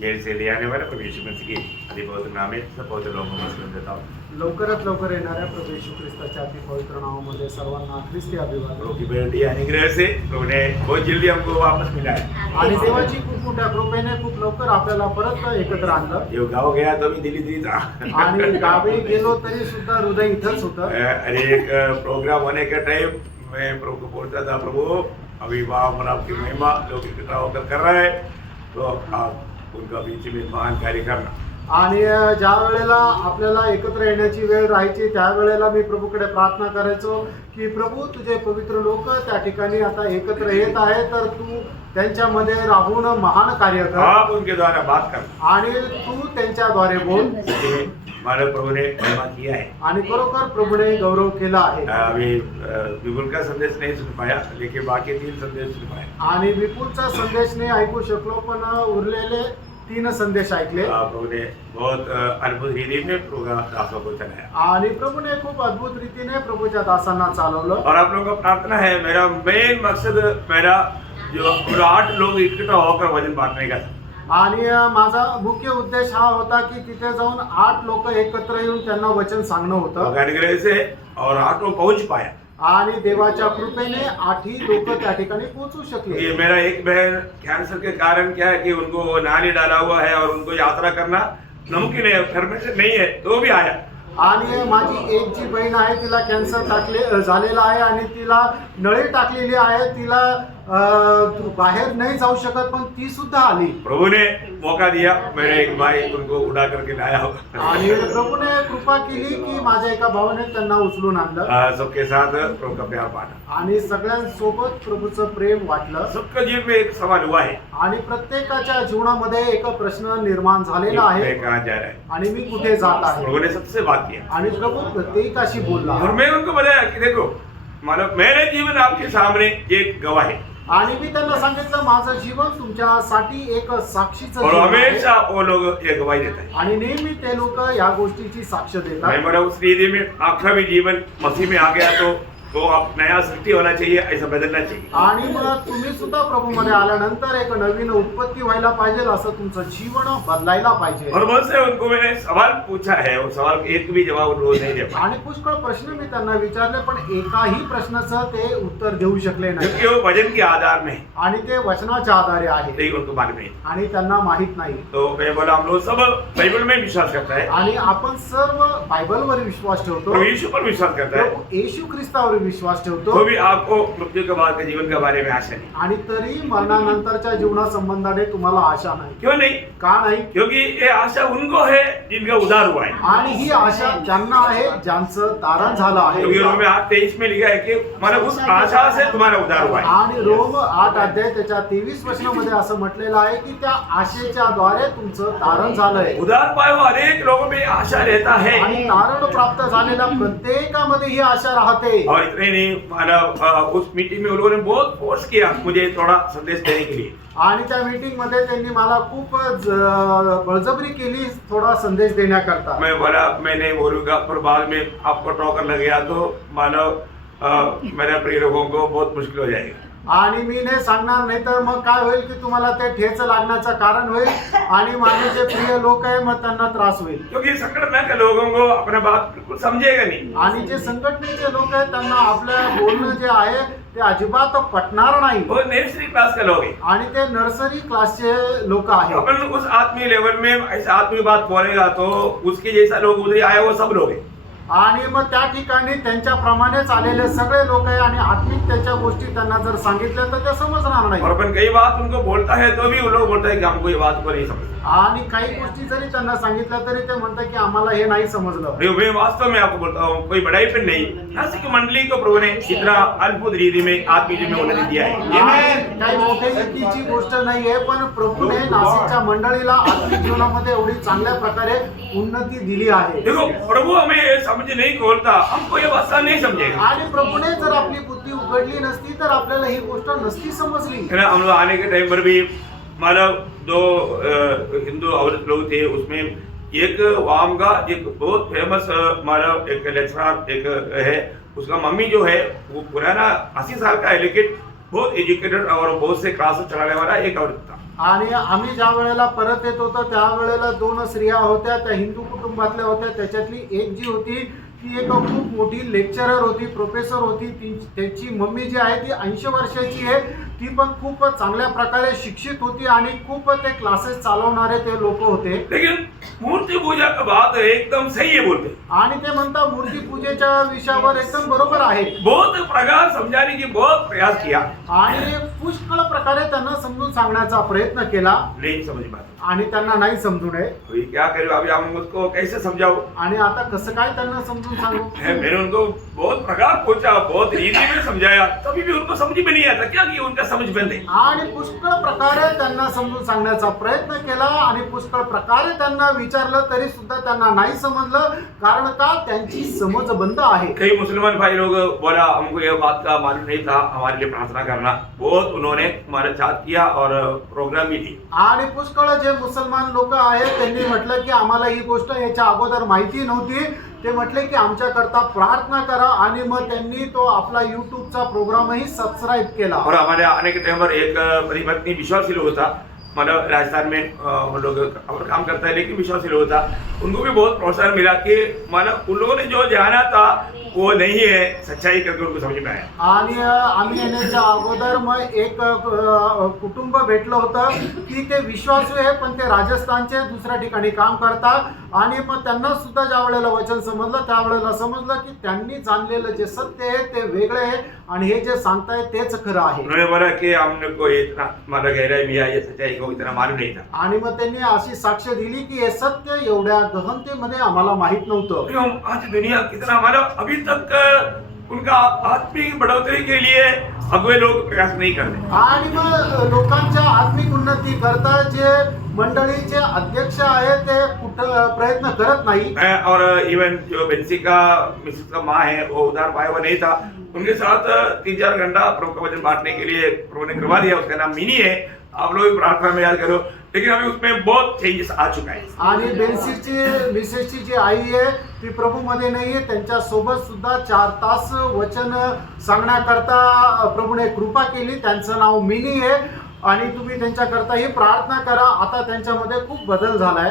Gel से ले आने वाला प्रभु यीशु मसीह की अति पवित्र नाम में सब पवित्र लोगों को मसलन देता हूँ। लवकरात लवकर येणाऱ्या प्रभू येशू ख्रिस्ताच्या अति पवित्र नावामध्ये सर्वांना ख्रिस्ती अभिवादन. प्रभु की बड़ी अनुग्रह से प्रभु ने बहुत जल्दी हमको वापस मिला है। आणि देवाची खूप मोठ्या कृपेने खूप लवकर आपल्याला परत एकत्र आणलं. ये गाँव गया तो भी दिल्ली था आणि गावी गेलो तरी सुद्धा हृदय इथंच होतं. अरे एक प्रोग्राम होने के टाइम मैं प्रभु को बोलता था, प्रभु अभी वहाँ आपकी महिमा लोग इकट्ठा होकर कर रहा है, तो आप उनका बीच में महान कार्य करना. आणि ज्या वेळेला आपल्याला एकत्र येण्याची वेळ राहायची त्यावेळेला मी प्रभूकडे प्रार्थना करायचो की प्रभू तुझे पवित्र लोक त्या ठिकाणी आता एकत्र येत आहे, तर तू त्यांच्यामध्ये राहून महान कार्य कर. आप उनके द्वारा बात करना आणि तू त्यांच्याद्वारे बोल. हमारे प्रभु ने महिमा किया है. आणि खरोखर प्रभूने गौरव केला आहे. अभी विपुल का संदेश नहीं सुन पाया, लेकिन बाकी 3 संदेश सुन पाए. आणि विपुलचा संदेश नाही ऐकू शकलो, पण उरलेले 3 संदेश ऐकले. प्रभु ने बहुत अद्भुत रीति में प्रभु का दासों को चलाया. आणि प्रभूने खूप अद्भुत रीतीने प्रभूच्या दासांना चालवलं. और आप लोगों का प्रार्थना है, मेरा मेन मकसद मेरा जो 8 लोग इकट्ठा होकर वजन बांटने का था. आणि माझा मुख्य उद्देश हा होता की तिथे जाऊन 8 लोक एकत्र येऊन त्यांना वचन सांगणं होतं. अनुग्रह से और 8 लोग पहुंच पाया. आणि देवाच्या कृपेने 8ही लोक त्या ठिकाणी पोहोचू शकले. ये मेरा एक बहन कैंसर के कारण क्या है कि उनको नाली डाला हुआ है और उनको यात्रा करना मुमकिन है, घर में से नहीं है, तो भी आया. आणि माझी एक जी बहीण आहे तिला कॅन्सर झालेला आहे आणि तिला नळी टाकलेली आहे. तिला बाहेर नाही जाऊ शकत, पण ती सुद्धा आली. प्रभु ने मौका दिया, मेरे एक भाई उनको उड़ा करके लाया हो. आणि प्रभूने कृपा केली की माझ्या एका भावाने त्यांना उचलून आणलं. सबके साथ प्रभु का प्यार बांटा. आणि सगळ्यांसोबत प्रभूचं प्रेम वाटलं. सबका जीवन में एक सवाल हुआ है, आणि प्रत्येकाच्या जीवनामध्ये एक प्रश्न निर्माण झालेला आहे, मैं कहाँ जा रहा है, आणि मी कुठे जात आहे. प्रभु ने सबसे बात किया आणि प्रभू प्रत्येकाशी बोलला. और मैं उनको बताया कि देखो मानो मेरे जीवन आपके सामने एक गवाह है. आणि मी त्यांना सांगितलं माझं जीवन तुमच्यासाठी एक साक्षीचं और जीवन आहे. हमेशा वो लोग ये गवाही देते हैं. आणि नेहमी ते लोक या गोष्टीची साक्ष मैं देतात. बोला उस रीति में आपका भी जीवन मसीह में आ गया तो आप नया सृष्टि होना चाहिए, ऐसा बदलना चाहिए. आणि मग तुम्ही सुद्धा प्रभूमध्ये आल्यानंतर एक नवीन उत्पत्ती व्हायला पाहिजे, असं तुमचं जीवन बदलायला पाहिजे. और बहुत से उनको मैंने सवाल पूछा है, और सवाल का एक भी जवाब उनको नहीं दे पाया. आणि पुष्कळ प्रश्न मी त्यांना विचारले, पण एकाही प्रश्नाचं ते उत्तर देऊ शकले नाही. क्योंकि वो वजन के आधार में आणि ते वचनाच्या आधारे आहे नहीं उनको मालूम नहीं. आणि त्यांना माहित नाही. तो मैं बोला हम लोग सब बाइबल में विश्वास करता है, आणि आपण सर्व बायबलवर विश्वास ठेवतो, प्रभु यीशु पर विश्वास करता है, प्रभू येशू ख्रिस्तावर विश्वास ठेवतो. तो भी आपको मृत्यु के बाद के जीवन के बारे में आशा नहीं. आणि तरी मरणानंतरच्या जीवनासंबंधाने तुम्हाला आशा नाही. क्यों नहीं? का नाही? क्योंकि ये आशा उनको है जिनका उद्धार हुआ है. आणि ही आशा त्यांना आहे ज्यांचं तारण झालं क्योंकि आहे. रोमे 8:23 में लिखा है कि हमारा उस आशा से तुम्हारा उद्धार हुआ है. आणि रोम 8 अध्याय त्याच्या 23 वचनामध्ये असं म्हटलेलं आहे की त्या आशेच्या द्वारे तुमचं तारण झालंय. उद्धार पाए हुए अनेक लोगों में आशा रहता है. आणि तारण प्राप्त झालेल्या प्रत्येकामध्ये ही आशा राहते. और इतने नहीं माना उस मीटिंग में उन लोगों ने बहुत फोर्स किया मुझे थोड़ा संदेश देने के लिए. आणि त्या मीटिंग मध्ये त्यांनी मला खूप बळजबरी केली थोडा संदेश देण्याकरता. मैं बोला मैं नहीं बोलूंगा, पर बाद में आपको टोकर लग गया तो मानो मेरे प्रिय लोगों को बहुत मुश्किल हो जाएगी. आणि मी नाही सांगणार, नाही तर मग काय होईल की तुम्हाला ते ठेच लागण्याचं कारण होईल आणि माझे जे प्रिय लोक आहे मग त्यांना त्रास होईल. क्योंकि संगठन के लोगों को अपना बात बिल्कुल समझेगा नहीं. आणि जे संघटनेचे लोक आहेत त्यांना आपलं बोलणं जे आहे ते अजिबात पटणार नाही. वो नर्सरी क्लास के लोग हैं. आणि ते नर्सरी क्लासचे लोक आहेत. अपन उस आत्मीय लेवल में ऐसा आत्मीय बात बोलेगा तो उसके जैसा लोग उधर आए वो सब लोग हैं. आणि मग त्या ठिकाणी त्यांच्याप्रमाणेच आलेले सगळे लोक आहे आणि आत्मिक त्याच्या गोष्टी त्यांना जर सांगितल्या तर ते समजणार नाही. और अपन कई बात उनको बोलता है तो भी वो लोग बोलता है कि हमको ये बात को नहीं समझ. आणि काही गोष्टी जरी त्यांना सांगितल्या तरी ते म्हणतात की आम्हाला हे नाही समजलं. मैं वास्तव में आपको बोलता हूँ कोई बड़ाई पे नहीं, नासिक मंडली को प्रभु ने इतना अद्भुत रीति में आत्मीय जीवन में उन्नति दिया है. आणि काही मोठेकीची गोष्ट नाहीये, पण प्रभूने नाशिकच्या मंडळीला आत्मिक जीवनामध्ये एवढी चांगल्या प्रकारे उन्नती दिली आहे. देखो प्रभु हमें ये समझ नहीं खोलता, हमको ये बात नहीं समझेगा. आणि प्रभूने जर आपली बुद्धी उघडली नसती तर आपल्याला ही गोष्ट नसती समजली. हम लोग आने के टाइम पर भी मतलब 2 हिंदू औरत लोग थे, उसमें एक वाम का एक बहुत फेमस हमारा एक लेक्चरर एक है, उसका मम्मी जो है वो पुराना 80 साल का है, लेकिन बहुत एजुकेटेड और बहुत से क्लासेस चलाने वाला एक औरत था. आणि आम्ही ज्या वेळेला परत येत होतो त्यावेळेला 2 स्त्रिया होत्या, त्या हिंदू कुटुंबातल्या होत्या. त्याच्यातली एक जी होती ती एक खूप मोठी लेक्चरर होती, प्रोफेसर होती. त्यांची मम्मी जी आहे ती 80 वर्षाची आहे. ती पण खूप चांगल्या प्रकारे शिक्षित होती आणि खूप ते क्लासेस चालवणारे ते लोक होते. लेकिन मूर्ति पूजा का बात एकदम सही है बोलते, आणि ते म्हणतात मूर्ती पूजेच्या विषयावर एकदम बरोबर आहे. बहुत प्रकार समझाने की बहुत प्रयास किया, आणि पुष्कळ प्रकारे त्यांना समजून सांगण्याचा प्रयत्न केला नहीं समझ पाते. आणि त्यांना नाही समजू नये. अभी क्या करें, अभी हम उसको कैसे समझाओ. आणि आता कसं काय त्यांना समजून सांगू. मैंने उनको बहुत प्रकार पूछा, बहुत इजी में समझाया, तभी भी उनको समझ में नहीं आता क्या कि उनका समझ में नहीं. आणि पुष्कळ प्रकारे त्यांना समजून सांगण्याचा प्रयत्न केला आणि पुष्कळ प्रकारे त्यांना विचारलं तरी सुद्धा त्यांना नाही समजलं. कारण का, त्यांची समज बंद आहे. कई मुसलमान भाई लोग बोला हमको ये बात का मालूम नहीं था, हमारे लिए प्रार्थना करना. बहुत उन्होंने हमारा साथ किया और प्रोग्राम भी दी. आणि पुष्कळ जे मुसलमान लोक आहेत त्यांनी म्हटलं की आम्हाला ही गोष्ट याच्या अगोदर माहिती नव्हती. ते म्हटले की आमच्याकरता प्रार्थना करा. आणि मग त्यांनी तो आपला युट्यूबचा प्रोग्रामही सबस्क्राईब केला. और हमारे आने के टाइम पर एक मेरी पत्नी विश्वासी लोग था, मतलब राजस्थान में वो लोग और काम करता है लेकिन विश्वासी लोग था. उनको भी बहुत प्रोत्साहन मिला कि मतलब उन लोगों ने जो जाना था वो नहीं है सच्चाई करके उनको समझ में आया. आणि आम्ही येण्याच्या अगोदर मग एक कुटुंब भेटलं होतं की ते विश्वासू आहे पण ते राजस्थानचे दुसऱ्या ठिकाणी काम करतात. आणि मग त्यांना सुद्धा ज्या वेळेला वचन समजलं त्यावेळेला समजलं की त्यांनी जाणलेलं जे सत्य आहे ते वेगळे आहे आणि हे जे सांगताय तेच खरं आहे. उन्होंने बोला कि हमने को इतना हमारा गहराई में ये सच्चाई को इतना मालूम नहीं था. आणि मग त्यांनी अशी साक्ष दिली की हे सत्य एवढ्या गहनतेमध्ये आम्हाला माहित नव्हतं. क्यों आज दुनिया कितना मतलब अभी तक उनका आत्मिक बढ़ोतरी के लिए अगुवे लोग प्रयास नहीं करते. आणि मग लोकांच्या आत्मिक उन्नती करता जे मंडळीचे अध्यक्ष आहेत ते कुठं प्रयत्न करत नाही. और इवन जो बेंसी का मिसेस का माँ है वो उधार पाया हुआ नहीं था. उनके साथ 3-4 घंटा प्रभु का वचन बांटने के लिए प्रभु ने करवा दिया. उसका नाम मिनी है, आप लोग भी प्रार्थना में याद करो. लेकिन अभी उसमें बहुत चेंजेस आ चुका है. आणि बेन्सीची मिसेसची जी आई आहे ती प्रभूमध्ये नाहीये. त्यांच्या सोबत सुद्धा 4 तास वचन सांगण्याकरता प्रभूने कृपा केली. त्यांचं नाव मिनी आहे आणि तुम्ही त्यांच्याकरताही प्रार्थना करा. आता त्यांच्यामध्ये खूप बदल झालाय.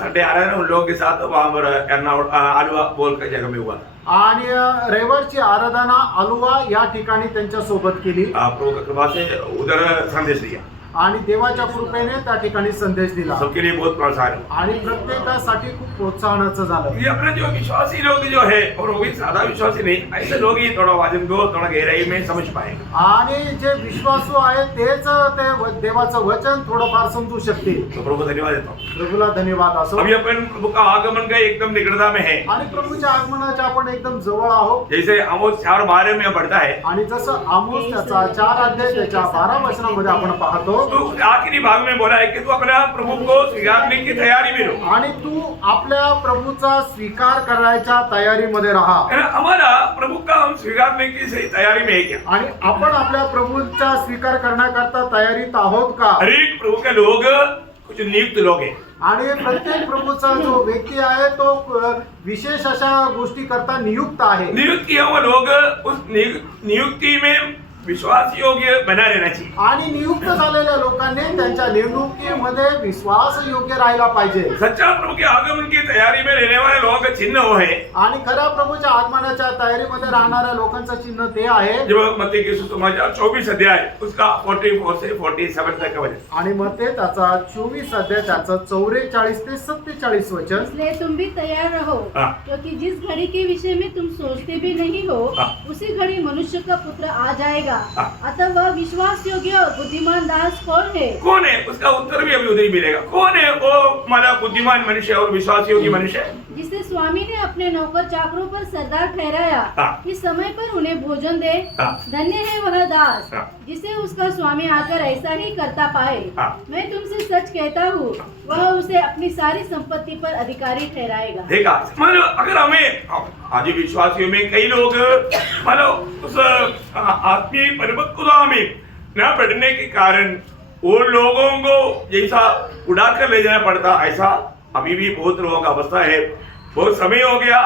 संडे आ रहा है ना, उन लोगों के साथ वहाँ पर एर्नाकुलम आलुवा बोल का जगह में हुआ. आणि रविवारची आराधना आलुवा या ठिकाणी त्यांच्या सोबत केली. प्रभु की कृपा से उधर संदेश दिया आणि देवाच्या कृपेने त्या ठिकाणी संदेश दिला. सबके लिए बहुत प्रोत्साहन. आणि प्रत्येकासाठी खूप प्रोत्साहनाचं झालं. ये अपने जो विश्वासी लोग जो है और वो भी सादा विश्वासी नहीं, ऐसे लोग ही थोड़ा वाजन को थोड़ा गहराई में समझ पाएंगे. आणि जे विश्वासू आहेत तेच ते देवाचं वचन थोडंफार समजू शकतील. तो प्रभु को धन्यवाद देता हूँ. प्रभूला धन्यवाद असो. अभी अपन प्रभु का आगमन का एकदम निकटता में है. आणि प्रभूच्या आगमनाच्या आपण एकदम जवळ आहोत. जैसे आमोस 4:12 में पढ़ता है, आणि जसं आमोस त्याचा 4 अध्याय त्याच्या 12 वचनामध्ये आपण पाहतो. तो आखिरी भाग में बोला है कि तू अपना प्रभु को स्वीकारने की तैयारी में रहो. आणि तू आपल्या प्रभूचा स्वीकार करायच्या तयारीमध्ये राहा. हमारा प्रभु का हम स्वीकारने की सही तैयारी में है क्या? आणि आपण आपल्या प्रभूचा स्वीकार करण्याकरता तयारीत आहोत का? हर एक प्रभु के लोग कुछ नियुक्त लोग हैं. आणि प्रत्येक प्रभूचा जो व्यक्ती आहे तो विशेष अशा गोष्टी करता नियुक्त आहे. नियुक्त किया हुआ लोग उस नियुक्ति में विश्वास योग्य बना रहना चाहिए. आणि नियुक्त झालेल्या लोकांनी त्यांच्या निवडणुकीमध्ये विश्वास योग्य राहायला पाहिजे. सच्चा प्रभु के आगमन की तैयारी में रहने वाले लोगों का चिन्ह वो है. आणि खऱ्या प्रभूच्या आगमनाच्या तयारीमध्ये राहणाऱ्या लोकांचं चिन्ह ते आहे. जब मत्ती के सुसमाचार 24 अध्याय उसका 44 से 47 तक का वचन. आणि मग ते त्याचा 24 अध्याय त्याचं 44 ते 47 वचन. इसलिए तुम भी तैयार रहो, क्योंकि जिस घड़ी के विषय में तुम सोचते भी नहीं हो उसी घड़ी मनुष्य का पुत्र आ जाएगा. अतः वह विश्वास योग्य और बुद्धिमान दास कौन है? कौन है? उसका उत्तर भी अभी उधर ही मिलेगा. कौन है वो हमारा बुद्धिमान मनुष्य और विश्वास योग्य मनुष्य? जिसे स्वामी ने अपने नौकर चाकरों पर सरदार ठहराया कि समय पर उन्हें भोजन दे. धन्य है वह दास जिसे उसका स्वामी आकर ऐसा ही करता पाए. मैं तुमसे सच कहता हूँ वह उसे अपनी सारी संपत्ति पर अधिकारी ठहराएगा. देखा, मतलब अगर हमें आज विश्वासियों में कई लोग मतलब उस आत्मीय परिपक्वता में न बढ़ने के कारण वो लोगों को जैसा उड़ा कर ले जाना पड़ता, ऐसा अभी भी बहुत लोगों का अवस्था है. बहुत समय हो गया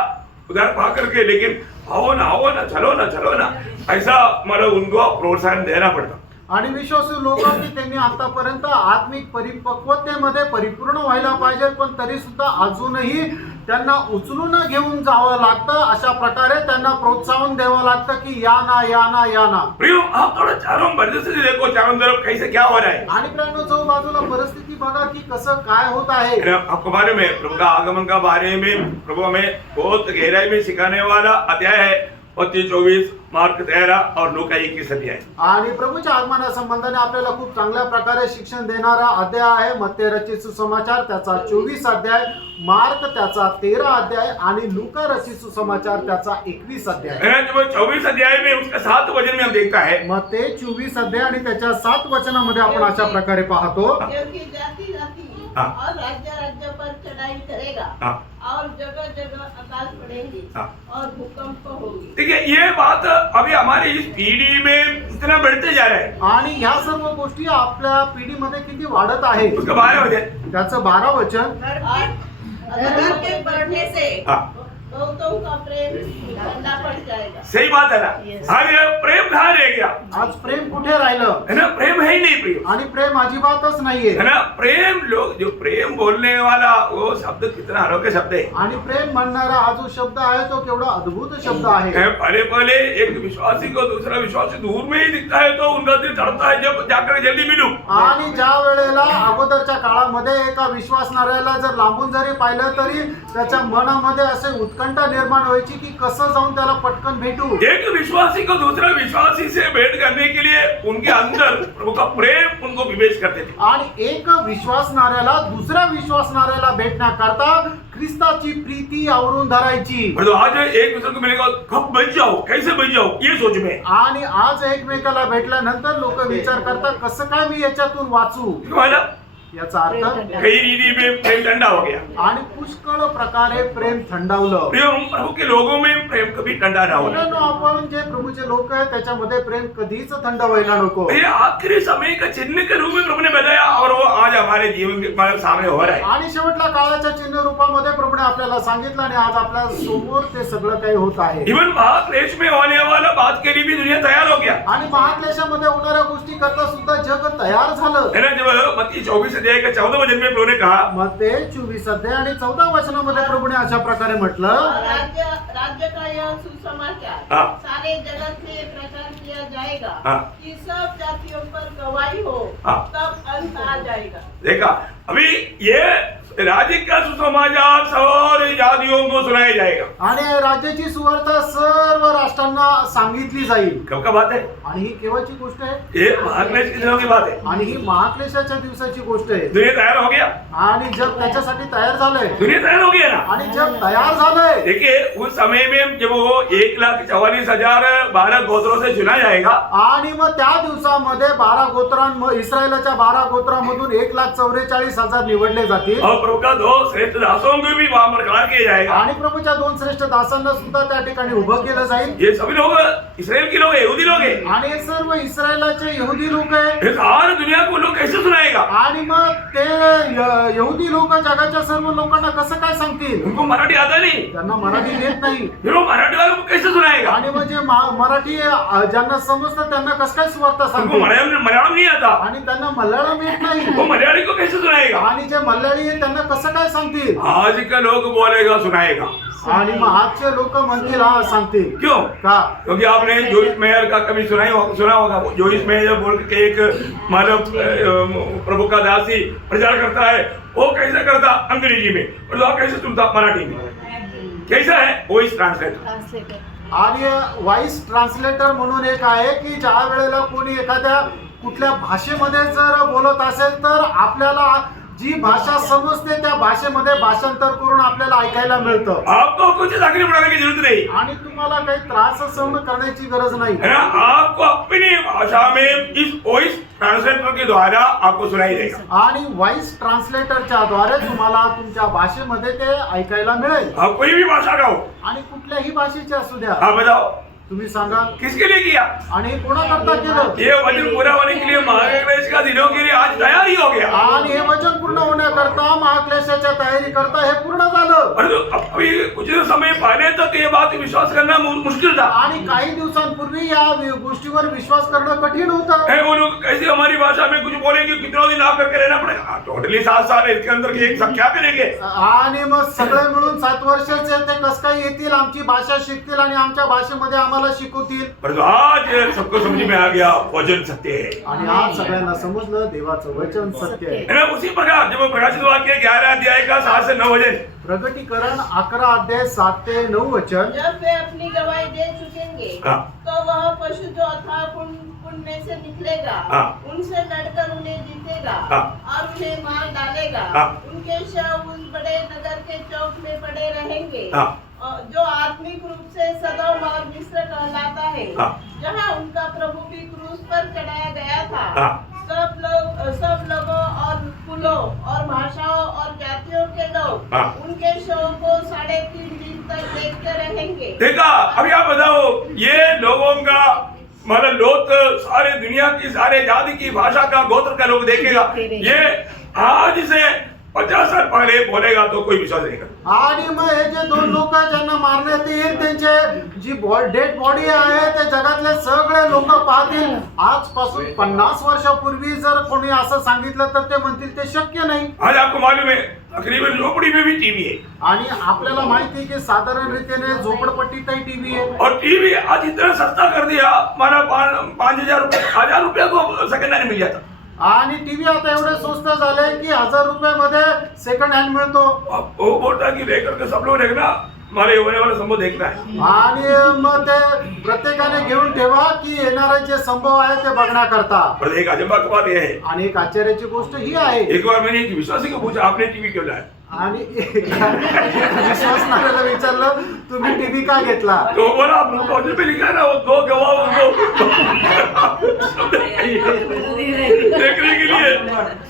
उधर पा करके, लेकिन आओ ना चलो ना ऐसा मतलब उनको प्रोत्साहन देना पड़ता. आणि विश्वासू लोक की त्यांनी आतापर्यंत आत्मिक परिपक्वतेमध्ये परिपूर्ण व्हायला पाहिजे, पण तरी सुद्धा अजूनही त्यांना उचलून घेऊन जावं लागतं. अशा प्रकारे त्यांना प्रोत्साहन द्यावं लागतं की या ना या ना या ना. प्रियो, आप थोड़ा चारों मर्जी से देखो, चारों तरफ कैसे क्या हो रहा है. आणि प्रियांनो, चौबाजूला परिस्थिती बघा की कसं काय होत आहे. आपको मालूम है प्रभु का आगमन का बारे में प्रभु हमें बहुत गहराई में सिखाने वाला अध्याय है. 24 मार्क 13 और लूका 21 अध्याय. आणि प्रभूच्या आगमनासंबंधाने आपल्याला खूप चांगल्या प्रकारे शिक्षण देणारा अध्याय आहे. मत्ते रचित सुसमाचार त्याचा 24 अध्याय, मार्क त्याचा 13 अध्याय आणि लूका रचित सुसमाचार त्याचा 21 अध्याय. जब 24 अध्याय में उसका 7 वचन में हम देखता है. मत्ते 24 अध्याय आणि त्याच्या 7 वचनामध्ये आपण अशा प्रकारे पाहतो. क्योंकि जाति जाति हाँ। और राज्य राज्य पर चढ़ाई करेगा हाँ। और जगह जगह अकाल पड़ेंगे हाँ। और भूकंप होगी. देखिए, ये बात अभी हमारी इस पीढ़ी में इतना बढ़ते जा रहा है. आणि ह्या सर्व गोष्टी आपल्या पिढीमध्ये किती वाढत आहे. उसका 12 वचन. त्याचं 12 वचन. और धर्म के बढ़ने से हाँ. बहुतों का प्रेम ठंडा पड़ जाएगा. सही बात है ना. Yes. आज ये प्रेम कहाँ रह गया आज प्रेम कुठे राहिलं. है ना. प्रेम है ही नहीं प्रिय, आणि प्रेम अजिबातच नाहीये. है ना. प्रेम, लोग जो प्रेम बोलने वाला वो शब्द कितना अनोखे शब्द है. आणि प्रेम म्हणणारा हा जो शब्द आहे तो केवढा अद्भुत शब्द आहे. पहले पहले एक विश्वासी को दूसरा विश्वासी दूर में ही दिखता है तो उनका दिल धड़कता है, जब जाकर जल्दी मिलूं. आणि ज्या वेळेला अगोदरच्या काळामध्ये एका विश्वासणाऱ्याला जर लांबून जरी पाहिलं तरी त्याच्या मनामध्ये असे उत्कंठा निर्माण व्हायची की कसं जाऊन त्याला पटकन भेटू. एक विश्वासी को दूसरा विश्वासी से भेंट करने के लिए उनके अंदर प्रभु का प्रेम उनको विवेश करते थे. आणि एक विश्वासणाऱ्याला दुसऱ्या विश्वासणाऱ्याला भेटण्याकरता ख्रिस्ताची प्रीती आवरून धरायची. तो आज एक दूसरे को मिलेगा, कब बच जाओ, कैसे बच जाओ, ये सोच में. आणि आज एकमेकाला भेटल्यानंतर लोक विचार करतात कसं काय मी याच्यातून वाचू. तुम्हाला याचा अर्थ कई रीति में प्रेम ठंडा हो गया. आणि पुष्कळ प्रकारे प्रेम थंडावलं. प्रिय, हम प्रभु के लोगों में प्रेम कभी ठंडा ना हो. मुलांनो, आपण जे प्रभूचे लोक आहेत त्याच्यामध्ये प्रेम कधीच थंड व्हायला नको. ये आखिरी समय का चिन्ह के रूप में प्रभु ने बताया और वो आज हमारे जीवन के हमारे सामने हो रहा है. आणि शेवटल्या काळाच्या चिन्ह रूपामध्ये प्रभूने आपल्याला सांगितलं आणि आज आपल्या समोर ते सगळं काही होत आहे. इवन महाक्लेश में होने वाला बात के लिए भी दुनिया तैयार हो गया. आणि महाक्लेशामध्ये होणाऱ्या गोष्टी करता सुद्धा जग तयार झालं. है ना. जब मत्ती 24 अध्याय का 14 वचन में प्रभु ने कहा, मध्ये 24 अध्याय आणि 14 वचनामध्ये प्रभूने अशा प्रकारे म्हटलं. और राज्य राज्य का यह सुसमाचार हाँ। सारे जगत में प्रचार किया जाएगा हाँ। कि सब जातियों पर गवाही हो. हाँ। तब अंत आ जाएगा. देखा, अभी ये राज्य का सुसमाचार सारे जातियों को सुनाया जाएगा. आणि राज्याची सुवार्ता सर्व राष्ट्रांना सांगितली जाईल. कब का बात है. आणि ही केव्हाची गोष्ट आहे. ये महाक्लेश के दिनों की बात है. आणि ही महाक्लेशाच्या दिवसाची गोष्ट आहे. दुनिया तैयार हो गया. आणि जग त्याच्यासाठी तयार झालंय. दुनिया तैयार हो गया ना. आणि जग तयार झालंय. देखिए, उस समय में जब वो 1,44,000 12 गोत्रों से चुना जाएगा. आणि मग त्या दिवसामध्ये 12 गोत्रांमध्ये इस्रायलाच्या 12 गोत्रांमधून 1,44,000 निवडले जातील. और प्रभु का 2 श्रेष्ठ दासों को भी वहां पर खड़ा किया जाएगा. आणि प्रभूच्या 2 श्रेष्ठ दासांना सुद्धा त्या ठिकाणी उभं केलं जाईल. ये सभी लोग इसराइल के लोग, यहूदी लोग हैं. आणि हे सर्व इस्रायलाचे यहुदी लोक आहे. ये सारी दुनिया को लोग कैसे सुनाएगा. आणि मग ते यहुदी लोक जगाच्या सर्व लोकांना कसं काय सांगतील. उनको मराठी आता नहीं, त्यांना मराठी येत नाही. फिर वो मराठी वालों को कैसे सुनाएगा. आणि म्हणजे मराठी ज्यांना समजतं त्यांना कसं काय सुवार्ता उनको सांगतील. मलयालम नहीं आता, आणि त्यांना मल्याळम येत नाही. वो मलयाली को कैसे सुनाएगा. आणि जे मल्याळी आहे त्यांना कसं काय सांगतील. आज का लोग बोलेगा, सुनाएगा. आणि मग आजचे लोक म्हणतील हा सांगतील. क्यों. का. क्योंकि आपने जोइस मेयर का कभी सुना होगा. जोइस मेयर बोल के एक मानव प्रभु का दासी प्रचार करता है. वो कैसे करता अंग्रेजी में, और लोग कैसे सुनता मराठी में. कैसा है वॉइस ट्रांसलेटर. ट्रान्सलेटर. आणि व्हॉइस ट्रान्सलेटर म्हणून एक आहे की ज्या वेळेला कोणी एखाद्या कुठल्या भाषेमध्ये जर बोलत असेल तर आपल्याला जी भाषा समजते त्या भाषेमध्ये भाषांतर करून आपल्याला ऐकायला मिळतं. आपको कुछ तकलीफ उठाने की जरूरत नहीं. आणि तुम्हाला काही त्रास सहन करण्याची गरज नाही. है ना. आपको अपनी भाषा में इस वॉइस ट्रांसलेटर के द्वारा आपको सुनाई देगा. आणि व्हॉइस ट्रान्सलेटरच्या द्वारे तुम्हाला तुमच्या भाषेमध्ये ते ऐकायला मिळेल. आप कोई भी भाषा का हो. आणि कुठल्याही भाषेचे असू द्या. आप बताओ तुम्ही सांगा किसके लिए किया. आणि हे कोणाकरता केलं. ये वचन पूरा होने के लिए महाक्लेश का दिनों के लिए आज तैयार ही हो गया. आणि हे वचन पूर्ण होण्याकरता महाक्लेशाच्या तयारी करता हे पूर्ण झालं. और अभी कुछ समय पहले तक ये ये बात विश्वास करना मुश्किल था। आणि काही दिवसांपूर्वी या गोष्टीवर विश्वास करणं कठीण होतं. है वो लोग कैसे हमारी भाषा में कुछ बोलेंगे, कितना दिन आप करके रहना पड़ेगा, टोटली 7 साल है, इसके अंदर एक सब क्या करेंगे। आणि मग सगळे मिळून 7 वर्षाचे ते कस काय येतील, आमची भाषा शिकतील आणि आमच्या भाषेमध्ये आम्हाला शिकवतील. परंतु आज सबको समझ में आ गया वचन सत्य है। आणि आज सगळ्यांना समजलं देवाचं वचन सत्य आहे. है ना, उसी प्रकार जब प्रकाशित वाक्य 11 अध्याय का 7 से 9 वचन, प्रगटीकरण 11 अध्याय 7 ते 9 वचन. जब वे अपनी गवाही दे चुकेंगे हाँ। तो वह पशु जो अथाह कुंड में से निकलेगा हाँ। उनसे लड़कर उन्हें जीतेगा हाँ। और उन्हें मार डालेगा। हाँ। उनके शव उस बड़े नगर के चौक में पड़े रहेंगे हाँ। जो आत्मिक रूप से सदोम और मिस्र कहलाता है, हाँ। जहाँ उनका प्रभु भी क्रूस पर चढ़ाया गया था। हाँ। सब लोगों और कुलों और भाषाओं और जातियों के लोग हाँ। उनके शव को 3.5 दिन तक देखते रहेंगे। देखा, अभी आप बताओ, ये लोगों का मतलब लोग सारे दुनिया की सारे जाति की भाषा का गोत्र का लोग देखेगा, ये आज से 50 साल पहले बोलेगा तो कोई विश्वास नहीं करता। आणि मग हे जे 2 लोक ज्यांना मारण्यात येईल त्यांचे जी डेड बॉडी आहे ते जगातले सगळे लोक पाहतील. आजपासून 50 वर्षापूर्वी जर कोणी असं सांगितलं तर ते म्हणतील ते शक्य नाही. आज आपको मालूम है तकरीबन झोपड़ी में भी टीवी है, आणि आपल्याला माहिती आहे की साधारण रीतीने झोपडपट्टीतही टीव्ही आहे. और टीवी आज इतना सस्ता कर दिया, माना 5,000 रुपये 1,000 रुपये को सेकंड हैंड मिल जाता। आणि टीव्ही आता एवढे स्वस्त झाले की 1000 रुपयामध्ये सेकंड हँड मिळतो. अब वो बोलता कि लेकर के सब लोग देखना, हमारे होने वाला संभव देखना है। आणि मग ते प्रत्येकाने घेऊन ठेवा की येणारे जे संभव आहे ते बघण्याकरता. पर एक अजंबा की बात यह है, आणि एक आश्चर्याची गोष्ट ही आहे. एक बार मैंने एक विश्वासी को पूछा, आपने टीवी क्यों लाया? आणि विश्वासणाऱ्याला विचारलं तुम्ही टीव्ही का घेतला. तो बोला आप पे लिखा है ना, वो 2 गवाह उनको देखने के लिए।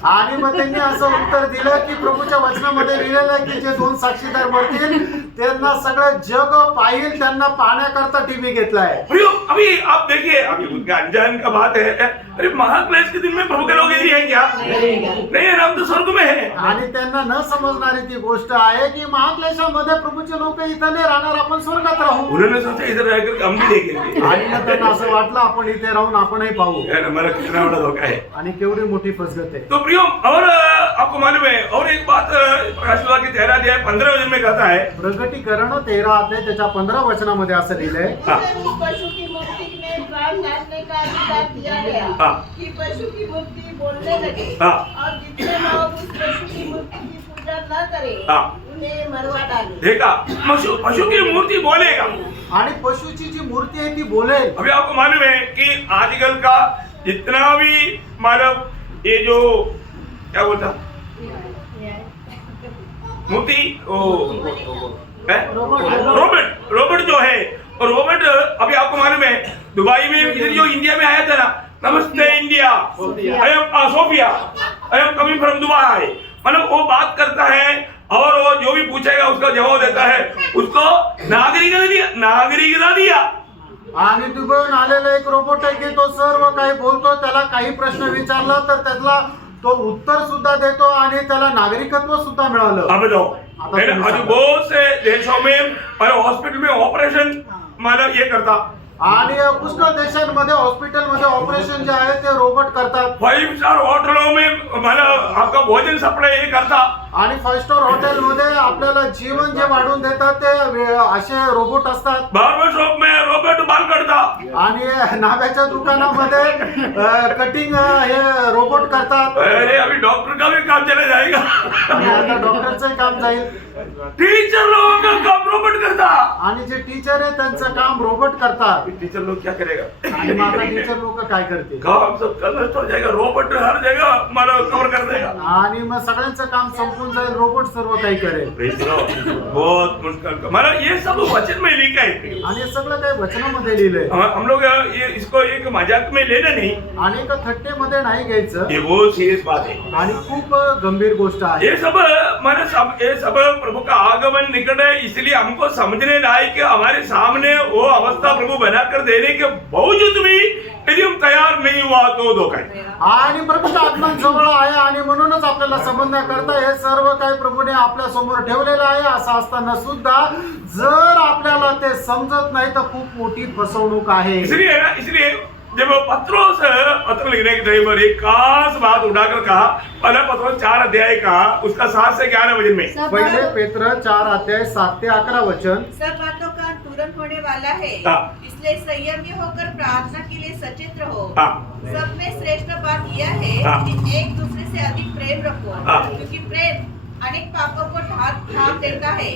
आणि मग त्यांनी असं उत्तर दिलं की प्रभूच्या वचनामध्ये लिहिलेलं आहे की जे 2 साक्षीदार मरतील त्यांना सगळं जग पाहिल, त्यांना पाहण्याकरता टीव्ही घेतलाय. अभी आप देखिए, अभी उनका अनजान का बात है, अरे महाक्लेश के दिन में प्रभु के लोग यही है क्या? नहीं है ना, हम तो स्वर्ग में है। आणि त्यांना न समजणारी ती गोष्ट आहे की महाक्लेशामध्ये प्रभूचे लोक इथं नाही राहणार, आपण स्वर्गात राहू. उन्होंने सोचा इधर रहकर हम भी देखेंगे, आणि मग त्यांना असं वाटलं आपण इथे राहून आपणही पाहू. हमारा कितना बड़ा धोखा है। आणि केवढी मोठी फसगत आहे. तो प्रियो, और आपको मालूम है और एक बात प्रकाशित वाक्य 13 अध्याय 15 वचन में कहता है, प्रगटीकरण 13 अध्याय त्याच्या 15 वचनामध्ये असं लिहिलंय. हाँ। उस पशु की मूर्ति में प्राण नाचने का अधिकार दिया गया हाँ। कि पशु की मूर्ति बोलने लगे। हाँ। और जितने लोग उस पशु की मूर्ति की पूजा न करें हाँ। उन्हें मरवा डाले। देखा, पशु की मूर्ति बोलेगा। आणि पशुची जी मूर्ती आहे ती बोलेल. अभी आपको मालूम है कि आजकल का जितना भी मानव ये जो क्या बोलता मूर्ति रोबोट जो है, और रोबोट अभी आपको मालूम है दुबई में इधर जो इंडिया में आया था ना, नमस्ते India, I am Sophia, I am coming from Dubai, मतलब वो बात करता है और वो जो भी पूछेगा उसका जवाब देता है, उसको नागरिकता दिया। आणि दुबईहून आलेला एक रोबोट आहे की तो सर्व काही बोलतो, त्याला काही प्रश्न विचारला तर त्याला तो उत्तर सुद्धा देतो आणि त्याला नागरिकत्व सुद्धा मिळालं. अब बताओ, आज बहुत से देशों में हॉस्पिटल में ऑपरेशन मतलब ये करता, आणि पुष्कळ देशांमध्ये हॉस्पिटलमध्ये ऑपरेशन जे आहे ते रोबोट करतात. 5 स्टार होटलों में मतलब आपका भोजन सप्लाई ये करता, आणि 5 स्टार हॉटेलमध्ये आपल्याला जीवन जे वाढून देतात ते असे रोबोट असतात. बार्बर शॉप में रोबोट बाल करता, आणि नाव्याच्या दुकानामध्ये कटिंग हे रोबोट करतात. अरे अभी डॉक्टर का भी काम चला जाएगा, आणि आता डॉक्टरचं काम जाईल. टीचर लोगों का काम रोबोट करता, आणि जे टीचर आहे त्यांचं काम रोबोट करतात. टीचर लोग क्या करेगा? आणि मग आता टीचर लोक काय करतील? काम सब नष्ट हो जाएगा, रोबोट हर जगह मतलब कवर कर देगा। आणि मग सगळ्यांचं काम संपून जाईल, रोबोट सर्व काही करेल. बहुत मुश्किल, मतलब ये सब वचन में लिखा है, आणि हे सगळं काही वचनामध्ये लिहिलंय. हम लोग ये इसको एक मजाक में लेना नहीं, आणि एका थट्टेमध्ये नाही घ्यायचं. ये बहुत सीरियस बात है। आणि खूप गंभीर गोष्ट आहे. ये सब ये सब प्रभु का आगमन निकट है, इसलिए हमको समझने लायक कि हमारे सामने वो अवस्था प्रभु बनाकर देने के बावजूद भी यदि हम तैयार नहीं हुआ तो धोखा है. आणि प्रभूचं आगमन जवळ आहे आणि म्हणूनच आपल्याला संबंध करता हे सर्व काही प्रभूने आपल्या समोर ठेवलेलं आहे. असं असताना सुद्धा जर आपल्याला ते समजत नाही तर खूप मोठी फसवणूक आहे. इसलिए जब पत्रोस पत्र लिखने के टाइम पर एक खास बात उठाकर कहा, पहला पत्रोस 4 अध्याय का उसका 7 से 11 वचन में. पहिले पेत्र 4 अध्याय 7 ते 11 वचन. सब बातों का अंत तुरंत होने वाला है, इसलिए संयमी होकर प्रार्थना के लिए सचेत रहो. सब में श्रेष्ठ बात यह है कि एक दूसरे से अधिक प्रेम रखो, क्योंकि प्रेम अनेक पापों को ढांप देता है.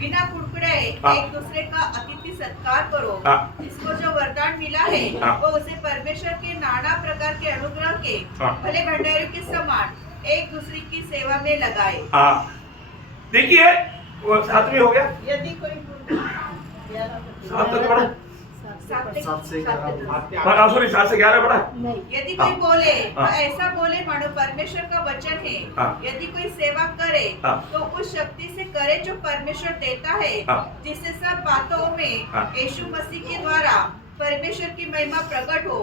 बिना कुड़कुड़ाए एक दूसरे का अतिथि सत्कार करो. इसको जो वरदान मिला है वो उसे परमेश्वर के नाना प्रकार के अनुग्रह के भले भंडारों के समान एक दूसरे की सेवा में लगाए. देखिए वो 7 में हो गया. यदि कोई 7 तक पढ़ा. 7 से 11 सॉरी 7 से 11 पढ़ा. नहीं. यदि कोई बोले तो ऐसा बोले मानो परमेश्वर का वचन है. यदि कोई सेवा करे तो उस शक्ति से करे जो परमेश्वर देता है, जिससे सब बातों में यीशु मसीह के द्वारा परमेश्वर की महिमा प्रकट हो.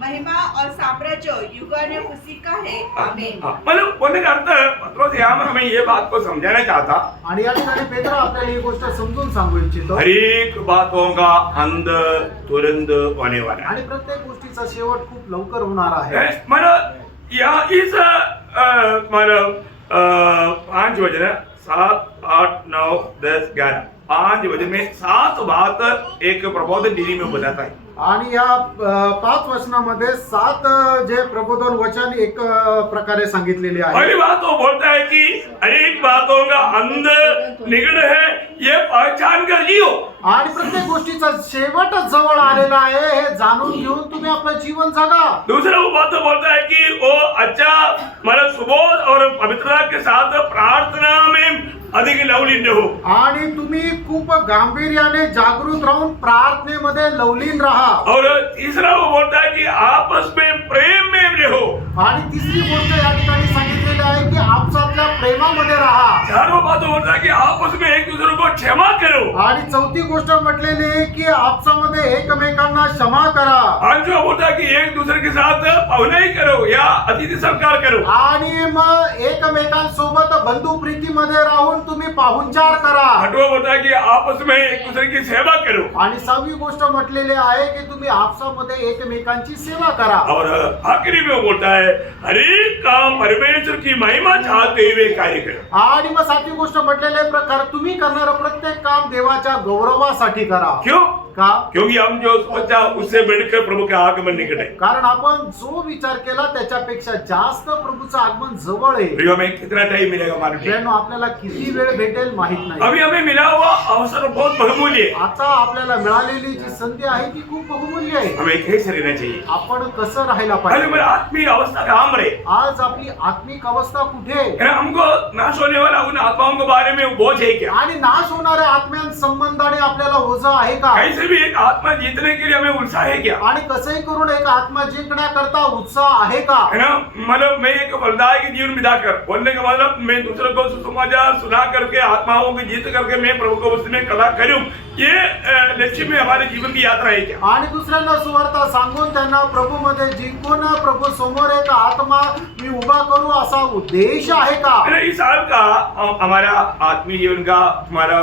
महिमा और साम्राज्य युगाने उसी का है. आमीन. मतलब बोलने का अर्थ पत्रोस यहाँ में हमें ये बात को समझाना चाहता, आणि या ठिकाणी पेत्र आपल्याला ही गोष्ट समजून सांगू इच्छितो. हर एक बातों का अंत तुरंत होने वाला है. आणि प्रत्येक गोष्टीचा शेवट खूप लवकर होणार आहे. मतलब या इस मतलब 5 वचन 7, 8, 9, 10, 11 5 वचन में 7 बात एक प्रबोधन डीडी में बताता है. आणि या 5 वचनामध्ये 7 जे प्रबोधन वचन एक प्रकारे सांगितलेले आहे. पहली बात वो बोलता है कि अनेक बातों का अंत निकट है, ये पहचान कर जियो. आणि प्रत्येक गोष्टीचा शेवटच जवळ आलेला आहे हे जाणून घेऊन तुम्ही आपलं जीवन जगा. दूसरा वो बात तो बोलता है कि वो अच्छा मतलब सुबोध और पवित्रता के साथ प्रार्थना में अधिक लवलीन हो. आणि तुम्ही खूप गांभीर्याने जागृत राहून प्रार्थनेमध्ये लवलीन राहा. और तीसरा वो बोलता है कि आपस में प्रेम में रहो. आणि तिसरी गोष्ट या ठिकाणी सांगितलेली आहे की आपसातल्या प्रेमामध्ये राहा. चारों बात होता है कि आपस में एक दूसरे को क्षमा करो. आणि चौथी गोष्ट म्हटलेली आहे की आपसामध्ये एकमेकांना क्षमा करा. पांचवा बोलता है कि एक दूसरे के साथ पाहुणाई करो या अतिथि सत्कार करो. आणि मग एकमेकांसोबत बंधू प्रीतीमध्ये राहून तुम्ही पाहुणचार करा. आठवा बोलता है कि आपस में एक दूसरे की सेवा करो. आणि 6वी गोष्ट म्हटलेली आहे की तुम्ही आपसामध्ये एकमेकांची सेवा करा. और आखिरी में वो बोलता है हर एक काम परमेश्वर की महिमा चाहते हुए कार्य करो. आणि मग 7वी गोष्ट म्हटलेले प्रकार तुम्ही करणारं प्रत्येक काम देवाच्या गौरवासाठी करा. क्यों? का? क्योंकि हम जो सोचा उससे बढ़कर प्रभु के आगमन निकट है. कारण आपण जो विचार केला त्याच्यापेक्षा जास्त प्रभूचं आगमन जवळ आहे. प्रियो में कितना टाइम मिलेगा मालूम नहीं. मित्रांनो, आपल्याला किती वेळ भेटेल माहित नाही. अभी हमें मिला हुआ अवसर बहुत बहुमूल्य है. आता आपल्याला मिळालेली जी संधी आहे ती खूप बहुमूल्य आहे. हमें कैसे रहना चाहिए. आपण कसं राहायला अरे पाहिजे. मेरा आत्मिक अवस्था कहाँ रहे. आज आपली आत्मिक अवस्था कुठे आहे? हमको नाश होने वाला उन आत्माओं के बारे में बोझ है क्या. आणि नाश होणाऱ्या आत्म्यांसंबंधाने आपल्याला ओझं आहे का? कैसे भी एक आत्मा जीतने के लिए हमें उत्साह है क्या. आणि कसंही करून एक आत्मा जिंकण्याकरता उत्साह आहे का? है ना. मतलब मैं एक फलदायी की जीवन बिताकर बोलने का मतलब मैं दूसरों को सुसमाचार सुना करके आत्माओं की जीत करके मैं प्रभु को उसमें कला करूं, ये लक्ष्य में हमारे जीवन की यात्रा है क्या. आणि दुसऱ्यांना सुवार्ता सांगून त्यांना प्रभू मध्ये जिंकून प्रभू समोर एक आत्मा मी उभा करू असा उद्देश आहे का? है ना. इस साल का हमारा आत्मीय जीवन का हमारा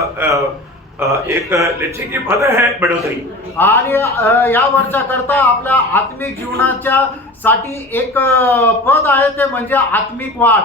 एक लक्ष्य की पद है बढ़ोतरी. आणि या वर्षा करता आपल्या आत्मिक जीवनाच्या साठी एक पद आहे ते म्हणजे आत्मिक वाढ.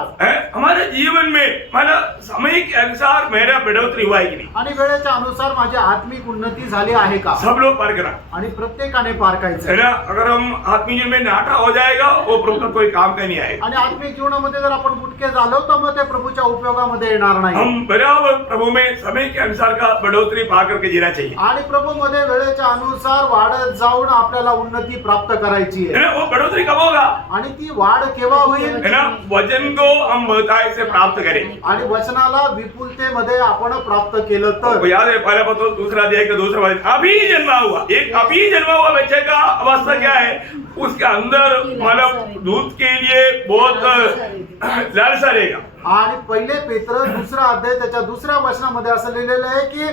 हमारे जीवन में मतलब समय के अनुसार मेरा बढ़ोतरी हुआ है कि नहीं. आणि वेळेच्या अनुसार माझी आत्मिक उन्नती झाली आहे का? सब लोग पार करा. आणि प्रत्येकाने पार है करायचं. ना. अगर हम आत्मीय जीवन में नाटा हो जाएगा वो प्रभु का कोई काम का नहीं आएगा. आणि आत्मिक जीवनामध्ये जर आपण बुटके झालो तर मग ते प्रभूच्या उपयोगामध्ये येणार नाही. हम बराबर प्रभु में समय के अनुसार का बढ़ोतरी पा करके जीना चाहिए. आणि प्रभू मध्ये वेळेच्या अनुसार वाढत जाऊन आपल्याला उन्नती प्राप्त करायची है आहे. ना. वो बढ़ोतरी कब होगा. आणि ती वाढ केव्हा होईल? है ना. वचन को हम बहुतायत से प्राप्त करें. आणि वचनाला वचनाला विपुलतेमध्ये आपण प्राप्त केलं तर आपको याद है पहला पत्र दूसरा अध्याय का दूसरा वचन, अभी जन्मा हुआ, एक अभी जन्मा हुआ बच्चे का अवस्था क्या है, उसके अंदर मतलब दूध के लिए बहुत लालसा रहेगा। आणि पहिले पेत्र दुसरा अध्याय त्याच्या दुसऱ्या वचनामध्ये असं लिहिलेलं आहे की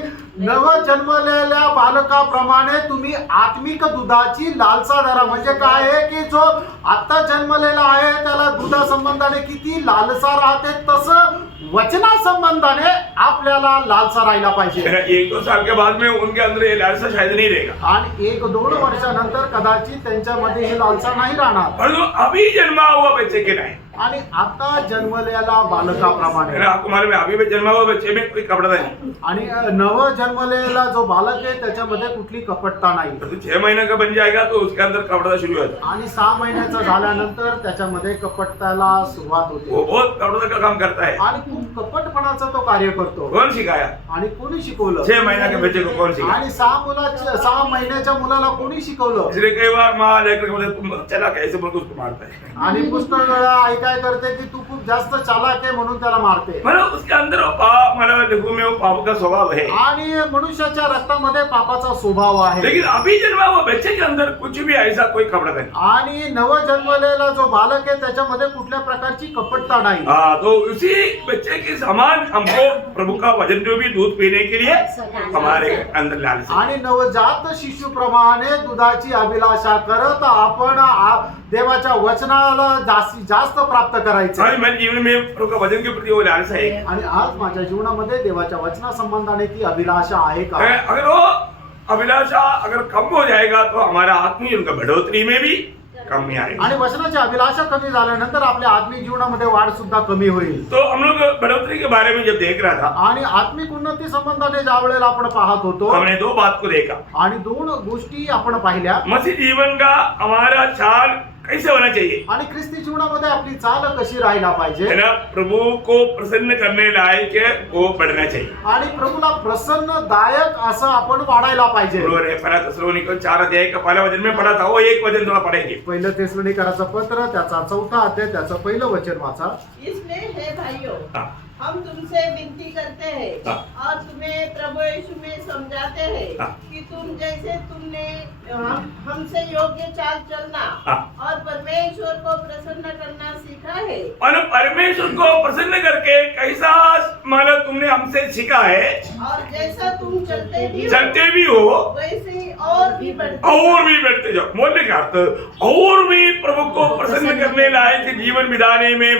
नव जन्मलेल्या बालकाप्रमाणे तुम्ही आत्मिक दुधाची लालसा धरा. म्हणजे काय आहे की जो आता जन्मलेला आहे त्याला दुधा संबंधाने किती लालसा राहते तसं वचना संबंधाने आपल्याला लालसा राहिला पाहिजे. 1-2 साल के बाद में उनके अंदर ये लालसा शायद नहीं रहेगा, आणि 1-2 वर्षानंतर कदाचित त्यांच्यामध्ये ही लालसा नाही राहणार. परंतु अभी जन्मा हुआ बच्चे के नहीं, आणि आता जन्मलेला बालकाप्रमाणे आपको मालूम है अभी जन्मा हुआ बच्चे में कोई कपड़ा नहीं, आणि नव जन्मलेला जो बालक आहे त्याच्यामध्ये कुठली कपटता नाही. परंतु 6 महीने का बन जाएगा तो उसके अंदर कपड़ा शुरू होता, आणि 6 महिन्याचा झाल्यानंतर त्याच्यामध्ये कपटताला सुरुवात वो होते बहुत कपड़ा का काम करता है। आणि खूप कपटपणाचा तो कार्य करतो. कौन सिखाया? आणि कोणी शिकवलं? 6 महीने के बच्चे को कौन सिखाया? आणि 6 महिन्याच्या मुलाला कोणी शिकवलं? इसलिए कई बार माँ लेकर बोलते तुम चला कैसे बोल उसको मारता है, आणि पुष्कळ वेळा आई काय करते की तू खूप जास्त चालाक आहे म्हणून त्याला मारते. मतलब उसके अंदर मतलब देखो में वो पाप का स्वभाव है, आणि मनुष्याच्या रक्तामध्ये पापाचा स्वभाव आहे. लेकिन अभी जन्मा हुआ बच्चे के अंदर कुछ भी ऐसा कोई कपड़ा नहीं। आणि नव जन्मलेला जो बालक आहे त्याच्यामध्ये कुठल्या प्रकारची कपटता नाही. हाँ, तो उसी बच्चे के समान हमको प्रभु का वचन जो भी दूध पीने के लिए हमारे अंदर लालसा। आणि नवजात शिशुप्रमाणे दुधाची अभिलाषा करत आपण देवाच्या वचनाला जास्तीत जास्त प्राप्त करायचं. आज मेरे जीवन में प्रभु का वचन के प्रति वो लालसा है। आणि आज माझ्या जीवनामध्ये देवाच्या वचना संबंधाने ती अभिलाषा आहे का? अगर वो अभिलाषा अगर कम हो जाएगा तो हमारा आत्मीय जीवन का बढ़ोतरी में भी कमी आएगी। आणि वचनाची अभिलाषा कमी झाल्यानंतर आपल्या आत्मिक जीवनामध्ये वाढ सुद्धा कमी होईल. तो हम लोग बढ़ोतरी के बारे में जब देख रहा था, आणि आत्मिक उन्नती संबंधाने ज्या वेळेला आपण पाहत होतो हमने 2 बात को देखा। आणि 2 गोष्टी आपण पाहिल्या. मसीह जीवन का हमारा चाल कैसे होना चाहिए, आणि ख्रिस्ती जीवनामध्ये आपली चाल कशी राहायला है पाहिजे, ना? प्रभु को प्रसन्न करने लायक है, वो बढ़ना चाहिए। आणि प्रभूला प्रसन्नदायक असं आपण वाढायला पाहिजे. बरोबर है। पहला थिस्सलुनीकन 4 अध्याय का पहला वचन में पढ़ा था, वो एक वचन थोड़ा पढ़ेंगे। पहिलं थिस्सलुनीकराचं पत्र त्याचा 4था अध्याय त्याचं पहिलं वचन वाचा. इसलिए हे भाइयों, हाँ, हम तुमसे विनती करते हैं हाँ। और तुम्हें प्रभु यीशु में समझाते हैं हाँ। कि तुम जैसे तुमने हमसे योग्य चाल चलना हाँ। और परमेश्वर को प्रसन्न करना सीखा है। और परमेश्वर को प्रसन्न करके कैसा मतलब तुमने हमसे सीखा है, और जैसा तुम चलते भी हो वैसे ही और भी बढ़ते जाओ। बोलने का अर्थ और भी प्रभु को प्रसन्न करने लायक जीवन बिताने में,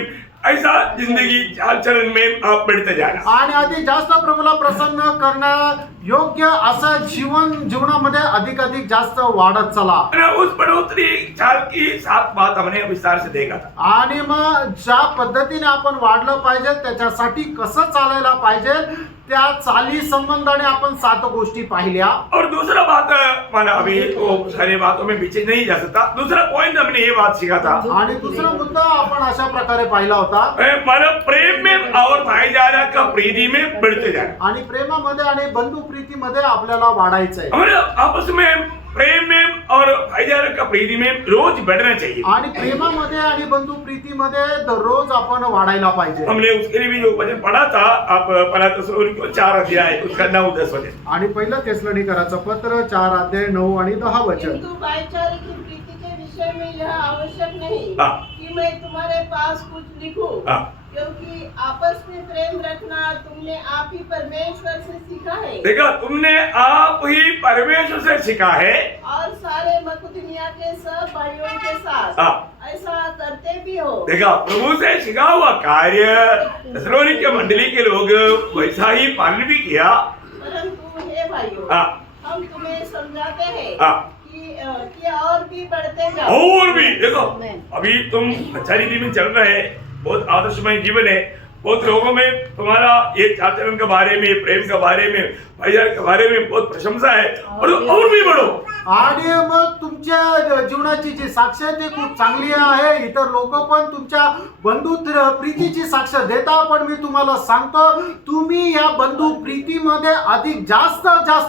ऐसा जिंदगी चाल चलन में आप बढ़ते जाना। आणि अधिक जास्त प्रभूला प्रसन्न करणं योग्य असं जीवनामध्ये अधिक जास्त वाढत चला. और उस बढ़ोतरी चाल की 7 बात हमने विस्तार से देखा था। आणि मग ज्या पद्धतीने आपण वाढलं पाहिजे त्याच्यासाठी कसं चालायला पाहिजे त्या चाली संबंधाने आपण 7 गोष्टी पाहिल्या. और दूसरा बात माना अभी वो सारी बातों में पीछे नहीं जा सकता। दूसरा पॉइंट हमने ये बात सीखा था, आणि दुसरा मुद्दा आपण अशा प्रकारे पाहिला होता. माना प्रेम में और भाईचारा का प्रीति में बढ़ते जाना। आणि प्रेमामध्ये आणि बंधु प्रीतीमध्ये आपल्याला वाढायचंय. हमारे आपस में प्रेम में और भाईचारा का प्रीति में रोज बढ़ना चाहिए। आणि प्रेमामध्ये आणि बंधु प्रीतीमध्ये दररोज आपण वाढायला पाहिजे. हमने उसके लिए भी जो वचन पढ़ा था, आप पहला थिस्सलुनीकन 4 अध्याय उसका 9-10 वचन। आणि पहिलं थिस्सलुनीकराचं पत्र 4 अध्याय 9 आणि 10 वचन. किंतु भाईचारे की प्रीति के विषय में यह आवश्यक नहीं हाँ। कि मैं तुम्हारे पास कुछ लिखूं, हाँ। क्योंकि आपस में प्रेम रखना तुमने आप ही परमेश्वर से सीखा है। देखा, तुमने आप ही परमेश्वर से सीखा है और सारे मकुदुनिया के सब भाइयों के साथ हाँ। ऐसा करते भी हो। देखा, प्रभु से सीखा हुआ कार्य थिस्सलुनीके मंडली के लोग वैसा ही पालन भी किया। परंतु हे भाइयों, हाँ। हम तुम्हें समझाते हैं हाँ। कि और भी बढ़ते जाओ। और भी देखो, अभी तुम अच्छा रीति में चल रहे, बहुत आदर्शमय जीवन है, बहुत लोगों में तुम्हारा ये चाल चलन के बारे में, प्रेम के बारे में, भाईचारे के बारे में बहुत प्रशंसा है, और भी बढ़ो। आणि मग तुमच्या जीवनाची जी साक्ष आहे ती खूप चांगली आहे. इतर लोक पण तुमच्या बंधु प्रीतीची साक्ष देता. पण मी तुम्हाला सांगतो, तुम्ही या बंधु प्रीतीमध्ये अधिक जास्त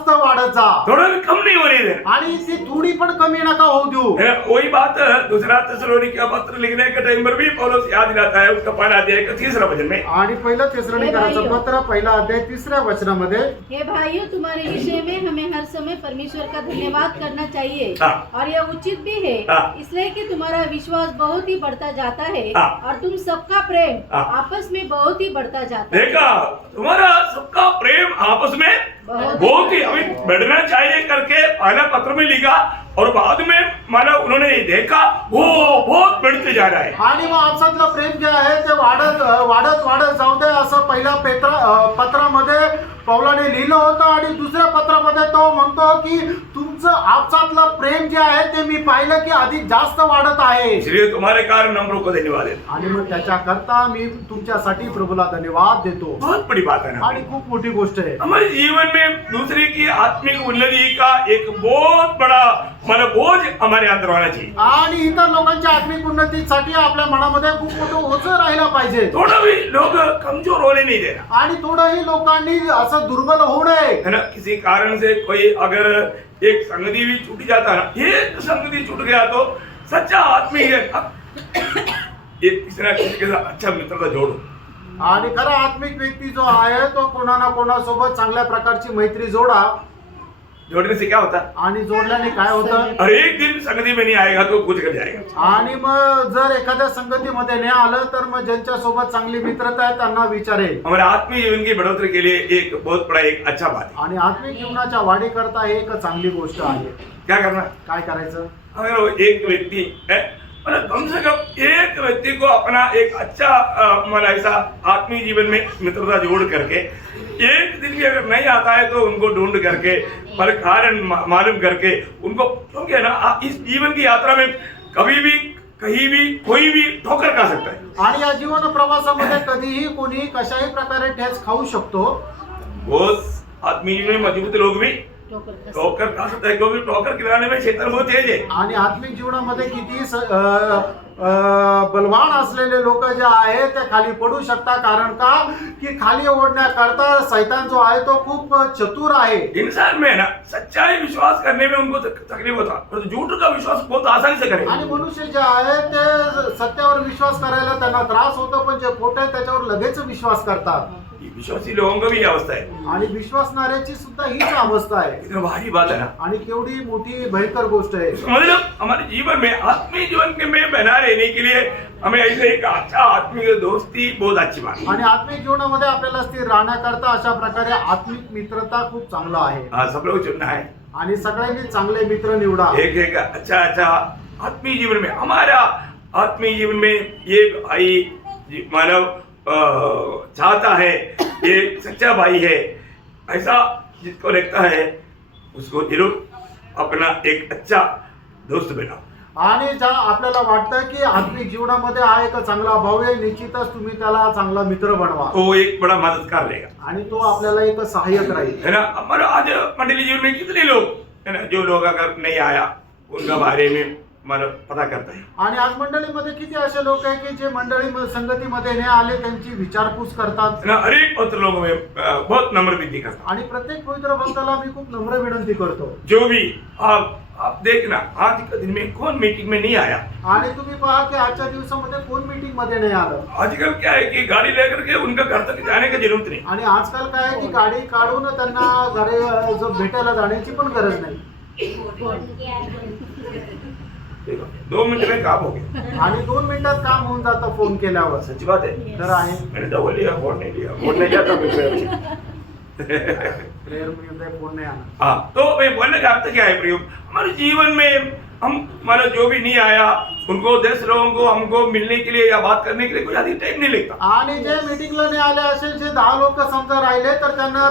वाढत जा. थोड़ा भी कम नहीं होने देना। आणि ती थोडी पण कमी नका होऊ देऊ. वही बात दूसरा थिस्सलुनीके पत्र लिखने के टाइम पर भी पौलुस याद दिलाता है, उसका पहला अध्याय का 3रा वचन में। में आणि पहिलं तेसलोनिकरांचं पत्र पहिला अध्याय 3ऱ्या वचनामध्ये, हे भाइयों, तुम्हारे विषय में हमें हर समय परमेश्वर का धन्यवाद करना चाहिए और यह उचित भी है, इसलिए कि तुम्हारा विश्वास बहुत ही बढ़ता जाता है और तुम सबका प्रेम आपस में बहुत ही बढ़ता जाता है। देखा, तुम्हारा सबका प्रेम आपस में बहुत ही अभी बढ़ना चाहिए करके पहला पत्र में लिखा और बाद में माना उन्होंने देखा वो बहुत बढ़ते जा रहा है। आणि मग आपसातलं प्रेम जे आहे ते वाढत वाढत वाढत जाऊ दे असं पहिल्या पत्रामध्ये पौलाने लिहिलं होतं आणि दुसऱ्या पत्रामध्ये तो म्हणतो की तुमचं आपसातलं प्रेम जे आहे ते मी पाहिलं की अधिक जास्त वाढत आहे, इसलिए तुम्हारे कारण हम लोग को धन्यवाद है। आणि मग त्याच्याकरता मी तुमच्यासाठी प्रभूला धन्यवाद देतो। बहुत बड़ी बात है ना, आणि खूप मोठी गोष्ट आहे। हमारे जीवन में दूसरे की आत्मिक उन्नति का एक बहुत बड़ा मतलब बोझ हमारे अंदर होना चाहिए। आणि इतर लोकांच्या आत्मिक उन्नतीसाठी आपल्या मनामध्ये खूप मोठं ओझं राहिलं पाहिजे, थोड़ा भी लोग कमजोर होने नहीं देना आणि थोडंही लोकांनी असं दुर्बल होऊ नये। है ना। किसी कारण से कोई अगर एक संगति भी छूट जाता है ना, ये संगति छूट गया तो सच्चा आदमी है ये तीसरा किसी के साथ अच्छा मित्रता जोड़ो। आणि खरा आत्मिक व्यक्ती जो आहे तो कोणा ना कोणासोबत चांगल्या प्रकारची मैत्री जोडा, जोड़ने से क्या होता है, आणि जोडल्याने काय होतं, और एक दिन संगति में नहीं आएगा तो कुछ कर जाएगा। आणि मग जर एखाद्या संगतीमध्ये नाही आलं तर मग ज्यांच्या सोबत चांगली मित्रता आहे त्यांना विचारेल। हमारे आत्मीय जीवन की बढ़ोतरी के लिए एक बहुत बड़ा एक अच्छा बात है। आणि आत्मिक जीवनाच्या वाढीकरता हे एक चांगली गोष्ट आहे। क्या करना, काय करायचं, अगर वो एक व्यक्ति है मतलब कम से कम एक व्यक्ति को अपना एक अच्छा मतलब ऐसा आत्मीय जीवन में मित्रता जोड़ करके एक दिन भी अगर नहीं आता है तो उनको ढूंढ करके पर कारण मालूम करके उनको, क्योंकि है ना इस जीवन की यात्रा में कभी भी कहीं भी कोई भी ठोकर खा सकता है। आणि या जीवन प्रवासामध्ये कधीही कोणी कशाही प्रकारे ठेच खाऊ शकतो। बहुत आत्मीय जीवन में मजबूत लोग भी ठोकर खा सकता है, क्योंकि ठोकर खिलाने में क्षेत्र बहुत तेज है। आणि आत्मिक जीवनामध्ये किती बलवान असलेले लोक जे आहेत ते खाली पडू शकतात, कारण का की खाली ओढण्याकरता शैतान जो आहे तो खूप चतुर आहे। इंसान में है ना सच्चाई विश्वास करने में उनको तकलीफ होता है, पर झूठ का विश्वास बहुत आसानी से करेंगे। आणि मनुष्य जे आहे ते सत्यावर विश्वास करायला त्यांना त्रास होतो, पण जे खोटे त्याच्यावर लगेच विश्वास करतात। विश्वासी लोगों का भी अवस्था है, आणि विश्वासणाऱ्याची सुद्धा हीच अवस्था आहे। इतना भारी बात है ना, आणि केवढी मोठी भयंकर गोष्ट आहे। मतलब हमारे जीवन में आत्मीय जीवन के में बना रहने के लिए हमें ऐसे एक अच्छा आत्मीय दोस्ती बहुत अच्छी बात है। आणि आत्मिक जीवनामध्ये आपल्याला स्थिर राहण्याकरता अशा प्रकारे आत्मिक मित्रता खूप चांगला आहे। हाँ, सब लोग चुनना है, आणि सगळ्यांनी चांगले मित्र निवडा। एक एक अच्छा आत्मीय जीवन में हमारा आत्मीय जीवन में ये भाई मानव चाहता है, ये सच्चा भाई है, ऐसा जिसको लगता है उसको जरूर अपना एक अच्छा दोस्त बनाओ। आणि ज्या आपल्याला वाटतं की आत्मिक जीवनामध्ये हा एक चांगला भाऊ आहे, निश्चितच तुम्ही त्याला चांगला मित्र बनवा, तो एक बड़ा मददगार रहेगा, आणि तो आपल्याला एक सहाय्यक राहील। है ना। हमारे आज मंडली जीवन में कितने लोग है ना, जो लोग अगर नहीं आया उनका बारे में मतलब पता करता है। आणि आज मंडळीमध्ये किती असे लोक आहेत की जे मंडळी संगतीमध्ये नाही आले त्यांची विचारपूस करतात, ना हर एक पवित्र लोगों में बहुत नम्र विनती करता। आणि प्रत्येक पवित्र भक्ताला मी खूप नम्र विनंती करतो, जो भी आप देखना आज के दिन में कौन मीटिंग में नहीं आया, आणि तुम्ही पहा की आजच्या दिवसामध्ये कोण मीटिंग मध्ये नाही आलं। आजकल क्या है कि गाड़ी लेकर के उनका घर तक जाने की जरूरत नहीं, आणि आजकाल काय आहे की गाडी काढून त्यांना घरी जो भेटायला जाण्याची पण गरज नाही। 2 मिनट में काम हो गया, आणि 2 मिनिटात काम होऊन जातं फोन केल्यावर। सच्ची बात है। तर आहे, मैंने दवा लिया, वोट नहीं लिया, वोट नहीं जाता प्रेयर मध्ये फोन नाही आला। हाँ, तो मैं बोलने का अर्थ क्या है प्रियो, हमारे जीवन में हम मतलब जो भी नहीं आया उनको 10 लोगों को हमको मिलने के लिए या बात करने के लिए कोई अधिक टाइम नहीं लगता। आणि जे मीटिंगला नाही आले असे जे 10 लोक समजा राहिले तर त्यांना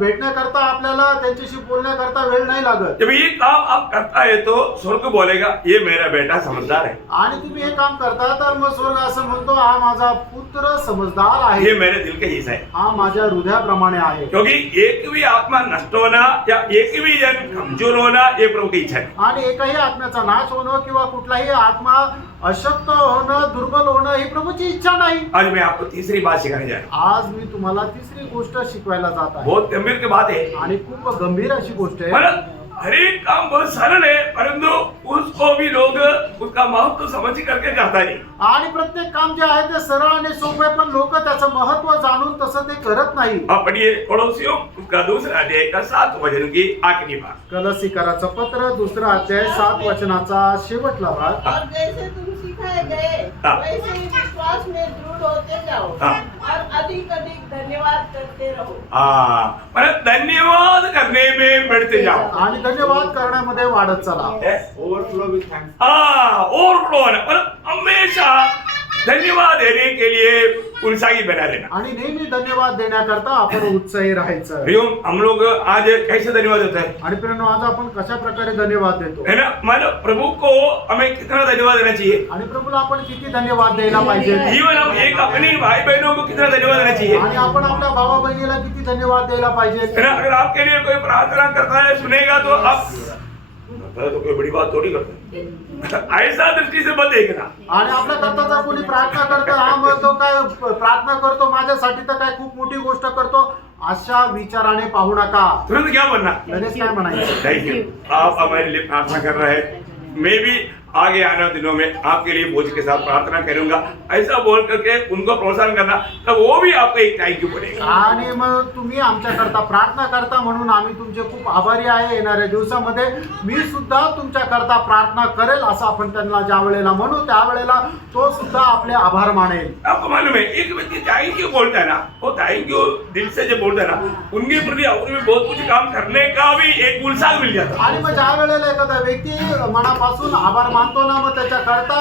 भेटण्याकरता आपल्याला त्यांच्याशी बोलण्याकरता वेळ नाही लागत। जब ये काम आप करता है तो स्वर्ग बोलेगा ये मेरा बेटा समझदार है, आणि तुम्ही हे काम करता तर मग स्वर्ग असं म्हणतो हा माझा पुत्र समजदार आहे, ये मेरे दिल का हिस्सा है। हा माझ्या हृदयाप्रमाणे आहे। क्योंकि एक भी आत्मा नष्ट होना या एक भी जन कमजोर होना ये प्रभु की इच्छा है। आणि एकही आत्म्याचा नाश होणं किंवा कुठलाही आत्मा अशक्त होणं दुर्बल होणं ही प्रभूची इच्छा नाही। आज मैं आपको तीसरी बात सिखाने जा रहा हूँ, आज मी तुम्हाला तिसरी गोष्ट शिकवायला जात आहे, बहुत गंभीर की बात है। आणि खूप गंभीर अशी गोष्ट आहे। मतलब हर एक काम बहुत सरल है, परंतु उसको भी लोग उसका महत्व समझ करके करता नहीं। आणि प्रत्येक काम जे आहे ते सरळ आणि सोपे, पण लोक त्याचं महत्व जाणून तसं ते करत नाही. आप पढ़िए कोलोसियों उसका दूसरा अध्याय का 7 वचन की आखिरी भाग। कलसीकराचं पत्र 2 अध्याय 7 वचनाचा शेवटला भाग. और जैसे तुम सिखाए गए हाँ। वैसे ही विश्वास में दृढ़ होते जाओ हाँ। और अधिक अधिक धन्यवाद करते रहो। मतलब धन्यवाद करने में बढ़ते जाओ। आणि धन्यवाद करण्यामध्ये वाढत चला. Overflow with thanks. ओवरफ्लो होना, मतलब हमेशा धन्यवाद देने के लिए उत्साही बना रहना। आणि नेहमी धन्यवाद देण्याकरता आपण उत्साही राहायचं. हरिओम, हम लोग आज कैसे धन्यवाद देते हैं, आणि प्रियनो, आज आपण कशा प्रकारे धन्यवाद देतो है ना? मतलब प्रभु को हमें कितना धन्यवाद देना चाहिए, आणि प्रभूला आपण किती धन्यवाद द्यायला पाहिजे, जीवन हम एक अपने भाई बहनों को कितना धन्यवाद देना चाहिए, आणि आपण आपल्या भावा बहिणीला किती धन्यवाद द्यायला है पाहिजे. ना? अगर आपके लिए कोई प्रार्थना करता है, सुनेगा, तो आप तो कोई बड़ी बात थोड़ी करते हैं। ऐसा दृष्टि से मत देखना। आणि आपल्या करता जर कोणी प्रार्थना करतो, हा म्हणतो काय प्रार्थना करतो माझ्यासाठी तर काय खूप मोठी गोष्ट करतो, अशा विचाराने पाहू नका. तुरंत क्या बनना, लगेच काय म्हणायचं. थैंक यू, आप हमारे लिए प्रार्थना कर रहे हैं। मैं भी आगे आने वाले दिनों में आपके लिए बोझ के साथ प्रार्थना करूंगा, ऐसा बोल करके उनको प्रोत्साहन करना, तब वो भी आपको एक थैंक यू बोलेगा। आणि मग तुम्ही आमच्याकरता प्रार्थना करता म्हणून आम्ही तुमचे खूप आभारी आहे. येणाऱ्या दिवसामध्ये मी सुद्धा तुमच्याकरता प्रार्थना करेल असं आपण त्यांना ज्या वेळेला म्हणू, त्यावेळेला तो सुद्धा आपले आभार मानेल. आपको मालूम है, एक व्यक्ति थैंक यू बोलता है ना, वो थैंक यू दिल से जो बोलता है ना, उनके प्रति और भी बहुत कुछ काम करने का भी एक उत्साह मिल जाता है। आणि मग ज्या वेळेला एखादा व्यक्ती मनापासून आभार मानतो ना, मग त्याच्याकरता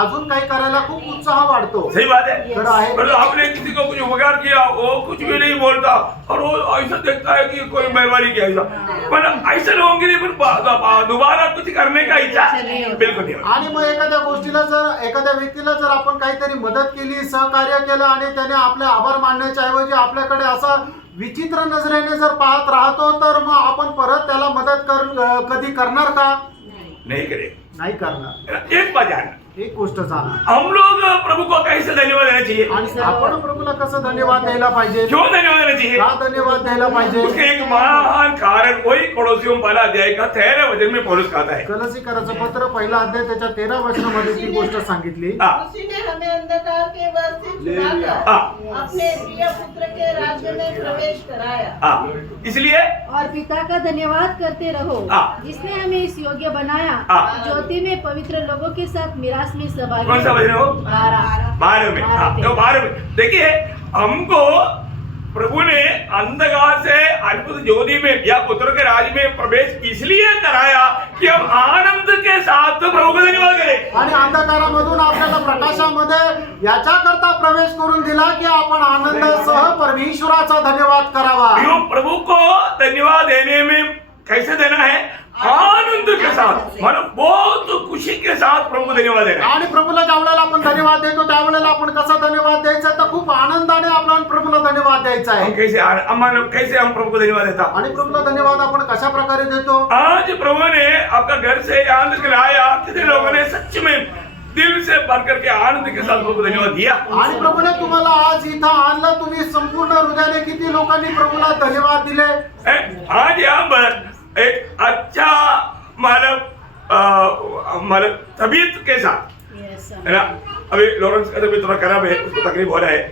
अजून काही करायला खूप उत्साह वाढतो. सही बात है। खरं आहे. मतलब आपने किसी को कुछ उपकार किया, वो कुछ भी नहीं बोलता और वो ऐसा देखता है कि कोई मेहरबानी किया, ऐसा मतलब ऐसे लोगों के लिए फिर दोबारा कुछ करने का इच्छा बिल्कुल नहीं होता। आणि मग एखाद्या गोष्टीला जर एखाद्या व्यक्तीला जर आपण काहीतरी मदत केली, सहकार्य केलं आणि त्याने आपले आभार मानण्याच्या ऐवजी आपल्याकडे असं विचित्र नजरेने जर पाहत राहतो, तर मग आपण परत त्याला मदत कधी करणार का? नहीं करे, नाही करणार. एक बात जानना, एक गोष्ट जाणा. हम लोग प्रभु को कैसे धन्यवाद देना चाहिए, आणि आपण प्रभूला कसं धन्यवाद द्यायला पाहिजे, क्यों धन्यवाद देना चाहिए, का धन्यवाद द्यायला पाहिजे. उसके एक महान कारण वही कोलोसियों पहला अध्याय का 13 वचन में पौलुस कहता है। कलसीकराचं पत्र 1 अध्याय त्याच्या 13 वचनामध्ये ती गोष्ट सांगितली. उसी ने हमें अंधकार के वश से छुड़ाकर हाँ। अपने प्रिय पुत्र के राज्य में प्रवेश कराया। इसलिए और पिता का धन्यवाद करते रहो हाँ। जिसने हमें इस योग्य बनाया हाँ। ज्योति में पवित्र लोगों के साथ मिरास में सहभागी कौन सा वचन हो? 12 में। हाँ, तो 12 में देखिए, हमको प्रभु ने अंधकार से अद्भुत ज्योति में या पुत्र के राज में प्रवेश इसलिए कराया कि हम आनंद के साथ प्रभु को धन्यवाद करें। आणि अंधकारामधून आपल्याला प्रकाशामध्ये याच्याकरता प्रवेश करून दिला की आपण आनंदासह परमेश्वराचा धन्यवाद करावा. क्यों? प्रभु को धन्यवाद देने में कैसे देना है? आनंद के साथ, मतलब बहुत खुशी के साथ प्रभु को धन्यवाद देना है। आणि प्रभूला ज्या वेळेला आपण धन्यवाद देतो त्यावेळेला आपण कसा धन्यवाद द्यायचा, तर खूप आनंदाने आपण प्रभूला धन्यवाद द्यायचा हम आहे. कैसे हम प्रभु को धन्यवाद देता? आणि प्रभूला धन्यवाद आपण कशा प्रकारे देतो. आज प्रभु ने आपका घर से यहाँ तक लाया, कितने लोगों ने सच में दिल से भर करके आनंद के साथ प्रभु को धन्यवाद दिया। आणि प्रभूने तुम्हाला आज इथं आणलं, तुम्ही संपूर्ण हृदयाने किती लोकांनी प्रभूला धन्यवाद दिले. आज यहाँ पर एक अच्छा मतलब तबीयत के साथ, है ना, अभी लॉरेंस का तबीयत थोड़ा खराब है, उसको तकलीफ हो रहा है,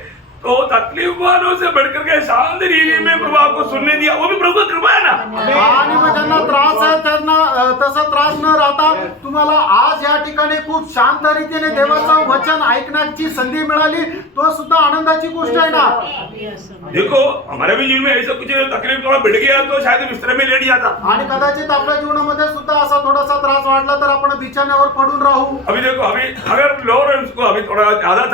तो तकलीफ वालों से बढ़कर के शांत रीति में प्रभु आपको सुनने दिया, वो भी प्रभु की कृपा है ना। आणि मग ज्यांना त्रास आहे त्यांना तसा त्रास न राहता तुम्हाला आज या ठिकाणी खूप शांत रीतीने देवाचं वचन ऐकण्याची संधी मिळाली, तो सुद्धा आनंदाची गोष्ट आहे ना. देखो, हमारे भी जीवन में ऐसा कुछ तकलीफ थोड़ा बढ़ गया तो शायद बिस्तर में लेट जाता। आणि कदाचित आपल्या जीवनामध्ये सुद्धा असा थोडासा त्रास वाढला तर आपण बिछाण्यावर पडून राहू. अभी देखो, अभी अगर लॉरेंस को अभी थोड़ा ज्यादा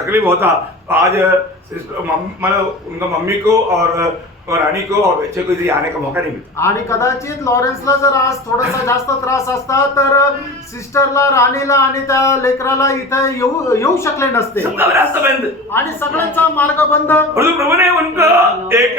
तकलीफ होता, आज मतलब उनका मम्मी को और रानी को और बच्चे को इधर आने का मौका नहीं मिलता। आणि कदाचित लॉरेन्सला जर आज थोडासा जास्त त्रास असता तर सिस्टरला, राणीला आणि त्या लेकराला इथे येऊ शकले नसते. सबका रास्ता बंद, आणि सगळ्यांचा मार्ग बंद. और तो प्रभु ने उनको एक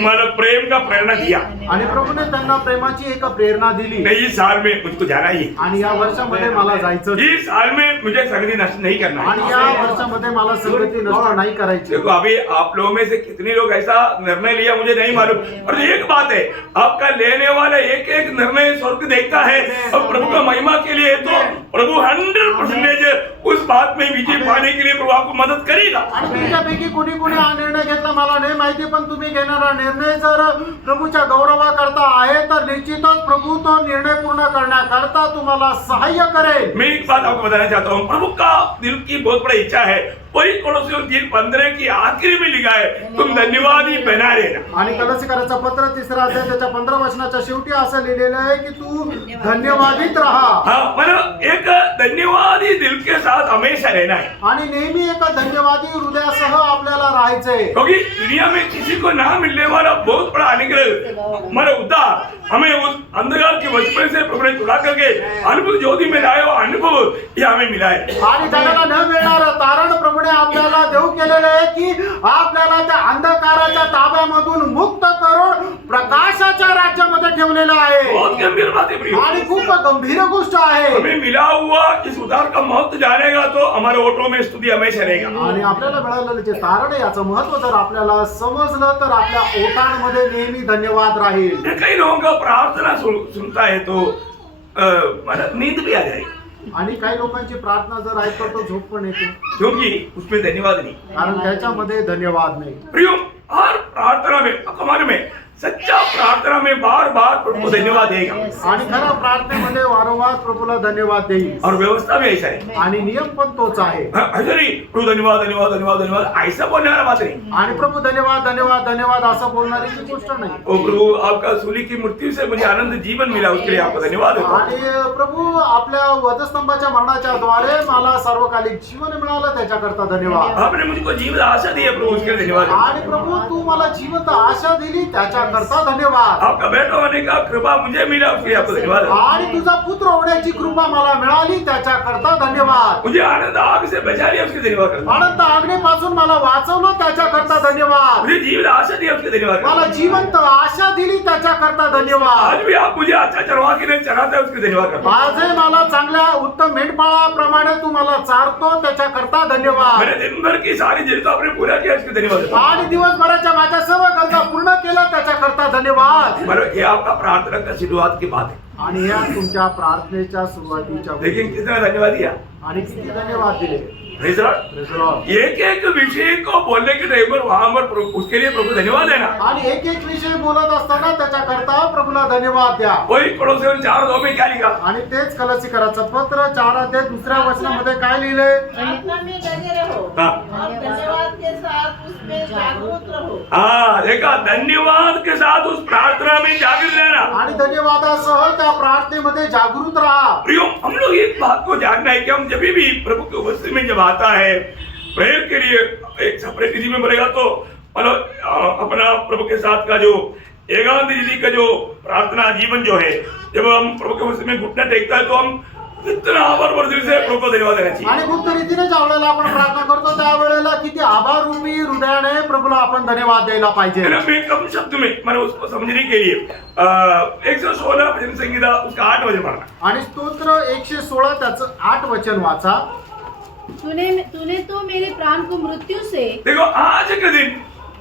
मला प्रेम का प्रेरणा दिया। आणि प्रभूने त्यांना प्रेमाची एक प्रेरणा दिली नहीं, इस साल में मुझको जाना ही है। आणि या वर्षामध्ये मला जायचं इस साल में मुझे संगति नष्ट नहीं करना है। आणि या वर्षामध्ये मला संगती नष्ट नाही करायची। देखो अभी आप लोगों में से कितने लोग ऐसा निर्णय लिया मुझे नहीं मालूम, और एक बात है, आपका लेने वाला एक एक निर्णय स्वर्ग देखता है और प्रभु का महिमा के लिए, तो प्रभु 100% उस बात में विजय पाने के लिए प्रभु आपको मदद करेगा। आणि तुमच्यापैकी कोणी कोणी हा निर्णय घेतला मला नाही माहिती, पण तुम्ही घेणारा निर्णय जर प्रभूच्या गौरवाकरता आहे तर निश्चितच प्रभु तो निर्णय पूर्ण करण्याकरता तुम्हाला सहाय्य करेल। मैं एक बात आपको बताना चाहता हूँ, प्रभु का दिल की बहुत बड़ी इच्छा है, वही कोलोसियों 3:15 की आखिरी में लिखा है, तुम धन्यवाद ही बना रहना। आणि कलसीकराचं पत्र 3 अध्याय त्याच्या 15 वचनाच्या शेवटी असं लिहिलेलं आहे की तू धन्यवादित राहा। हाँ, मतलब एक धन्यवादी दिल के साथ हमेशा रहना है, आणि नेहमी एक धन्यवादी हृदयासह आपल्याला राहायचंय। क्योंकि दुनिया में किसी को ना मिलने वाला बहुत बड़ा अनुग्रह, हमारा उद्धार हमें उस अंधकार के बचपन से प्रभु ने छुड़ा करके अनुभव ज्योति में लाए, वो अनुभव ये हमें मिला है। आणि जगाला न मिळणारं तारण प्रभूने आपल्याला देऊ केलेलं आहे की आपल्याला त्या अंधकाराच्या ताब्यामधून मुक्त करून प्रकाशाच्या राज्यामध्ये ठेवलेलं आहे। बहुत गंभीर बात है प्रिय, आणि खूप गंभीर गोष्ट आहे। हमें मिला हुआ इस उद्धार का महत्व जानेगा तो हमारे ओठों में स्तुति हमेशा रहेगा। आणि आपल्याला मिळालेलं जे तारण आहे याचं महत्व जर आपल्याला समजलं तर आपल्या ओठांमध्ये नेहमी धन्यवाद राहील। कई लोगों का प्रार्थना सुनता है तो मतलब नींद भी आ जाएगी, आणि काही लोकांची प्रार्थना जर ऐकतो तो झोप पण येते, क्योंकि उसमें धन्यवाद नहीं। कारण त्याच्यामध्ये धन्यवाद नाही। प्रियो, हर प्रार्थना में हमारे में सच्चा प्रार्थना में बार बार प्रभु को धन्यवाद देगा, आणि खरा प्रार्थनेमध्ये वारंवार प्रभूला धन्यवाद देईल। और व्यवस्था भी ऐसा है, आणि नियम पण तोच आहे। ऐसा नहीं प्रभु धन्यवाद धन्यवाद धन्यवाद धन्यवाद ऐसा बोलने वाला बात नहीं। आणि प्रभु धन्यवाद धन्यवाद धन्यवाद असं बोलणारी गोष्ट नाही। ओ प्रभु, आपका सूली की मृत्यू से मुझे आनंद जीवन मिला, उसके लिए आपको धन्यवाद देता हूं। आणि प्रभू आपल्या वधस्तंभाच्या मरणाच्या द्वारे मला सार्वकालिक जीवन मिळालं त्याच्याकरता धन्यवाद। आपने मुझको जीवन आशा दी है प्रभु, उसके लिए धन्यवाद। आणि प्रभू तू मला जिवंत आशा दिली त्याच्याकरता धन्यवाद। आपका बेटा होने का कृपा मुझे मिला, उसके लिए आपको धन्यवाद। आणि तुझा पुत्र होण्याची कृपा मला मिळाली त्याच्याकरता धन्यवाद। मुझे आनंद आग से बचा लिया, उसके धन्यवाद करता हूं। अनंत आग्नेपासून मला वाचवलं त्याच्याकरता धन्यवाद। मुझे जीवन आशा दी, उसके धन्यवाद करता हूं। मला जिवंत आशा दिली त्याच्याकरता धन्यवाद। आज भी आप मुझे अच्छा चरवा के नहीं चराते, उसके धन्यवाद करता हूं। आजही मला चांगल्या उत्तम मेंढपाळाप्रमाणे तू मला चारतो त्याच्याकरता धन्यवाद। मैंने दिन भर की सारी जरूरत आपने पूरा किया, उसके धन्यवाद करता हूं। आणि दिवसभराच्या माझ्या सर्व गरजा पूर्ण केलं त्याच्याकरता धन्यवाद। मतलब ये आपका प्रार्थना का शुरुआत की बात है, आणि या तुमच्या प्रार्थनेच्या सुरुवातीच्या लेकिन कितना धन्यवाद दिया। आणि किती धन्यवाद दिले। Praise the Lord। Praise the Lord। एक एक विषय को बोलने के टाइम पर वहां पर उसके लिए प्रभु धन्यवाद देना। आणि एक एक विषय बोलत असताना त्याच्याकरता प्रभूला धन्यवाद द्या। वही कोलोसियों 4:2 में क्या लिखा? आणि तेच कलसीकराचं पत्र 4 अध्याय 2 वचनामध्ये काय लिहिलंय? प्रार्थना में लगे रहो हाँ। और धन्यवाद के साथ उसमें जागरूक रहो। हाँ, देखा, धन्यवाद के साथ उस प्रार्थना में जागृत रहना। आणि धन्यवादासह त्या प्रार्थनेमध्ये जागृत राहा। प्रियो, हम लोग इस बात को जानना है कि हम जब भी प्रभु की उपस्थिति में जब आता है प्रेयर के लिए एक सेपरेट स्थिति में बनेगा, तो मतलब अपना प्रभु के साथ का जो एकांत स्थिति का जो प्रार्थना जीवन जो है, जब हम प्रभु के उपस्थिति में घुटना टेकता है तो हम इतना आभार दिल से प्रभु को धन्यवाद देना चाहिए। आणि गुप्त रीतीने ज्या वेळेला आपण प्रार्थना करतो त्या वेळेला किती आभार रूपी हृदयाने प्रभूला आपण धन्यवाद द्यायला पाहिजे। मैं कम शब्द में मैंने उसको समझने के लिए 116 भजन संगीता उसका 8 वचन पढ़ना। आणि स्तोत्र 116 त्याचं 8 वचन वाचा। तूने तो मेरे प्राण को मृत्यु से, देखो, आज के दिन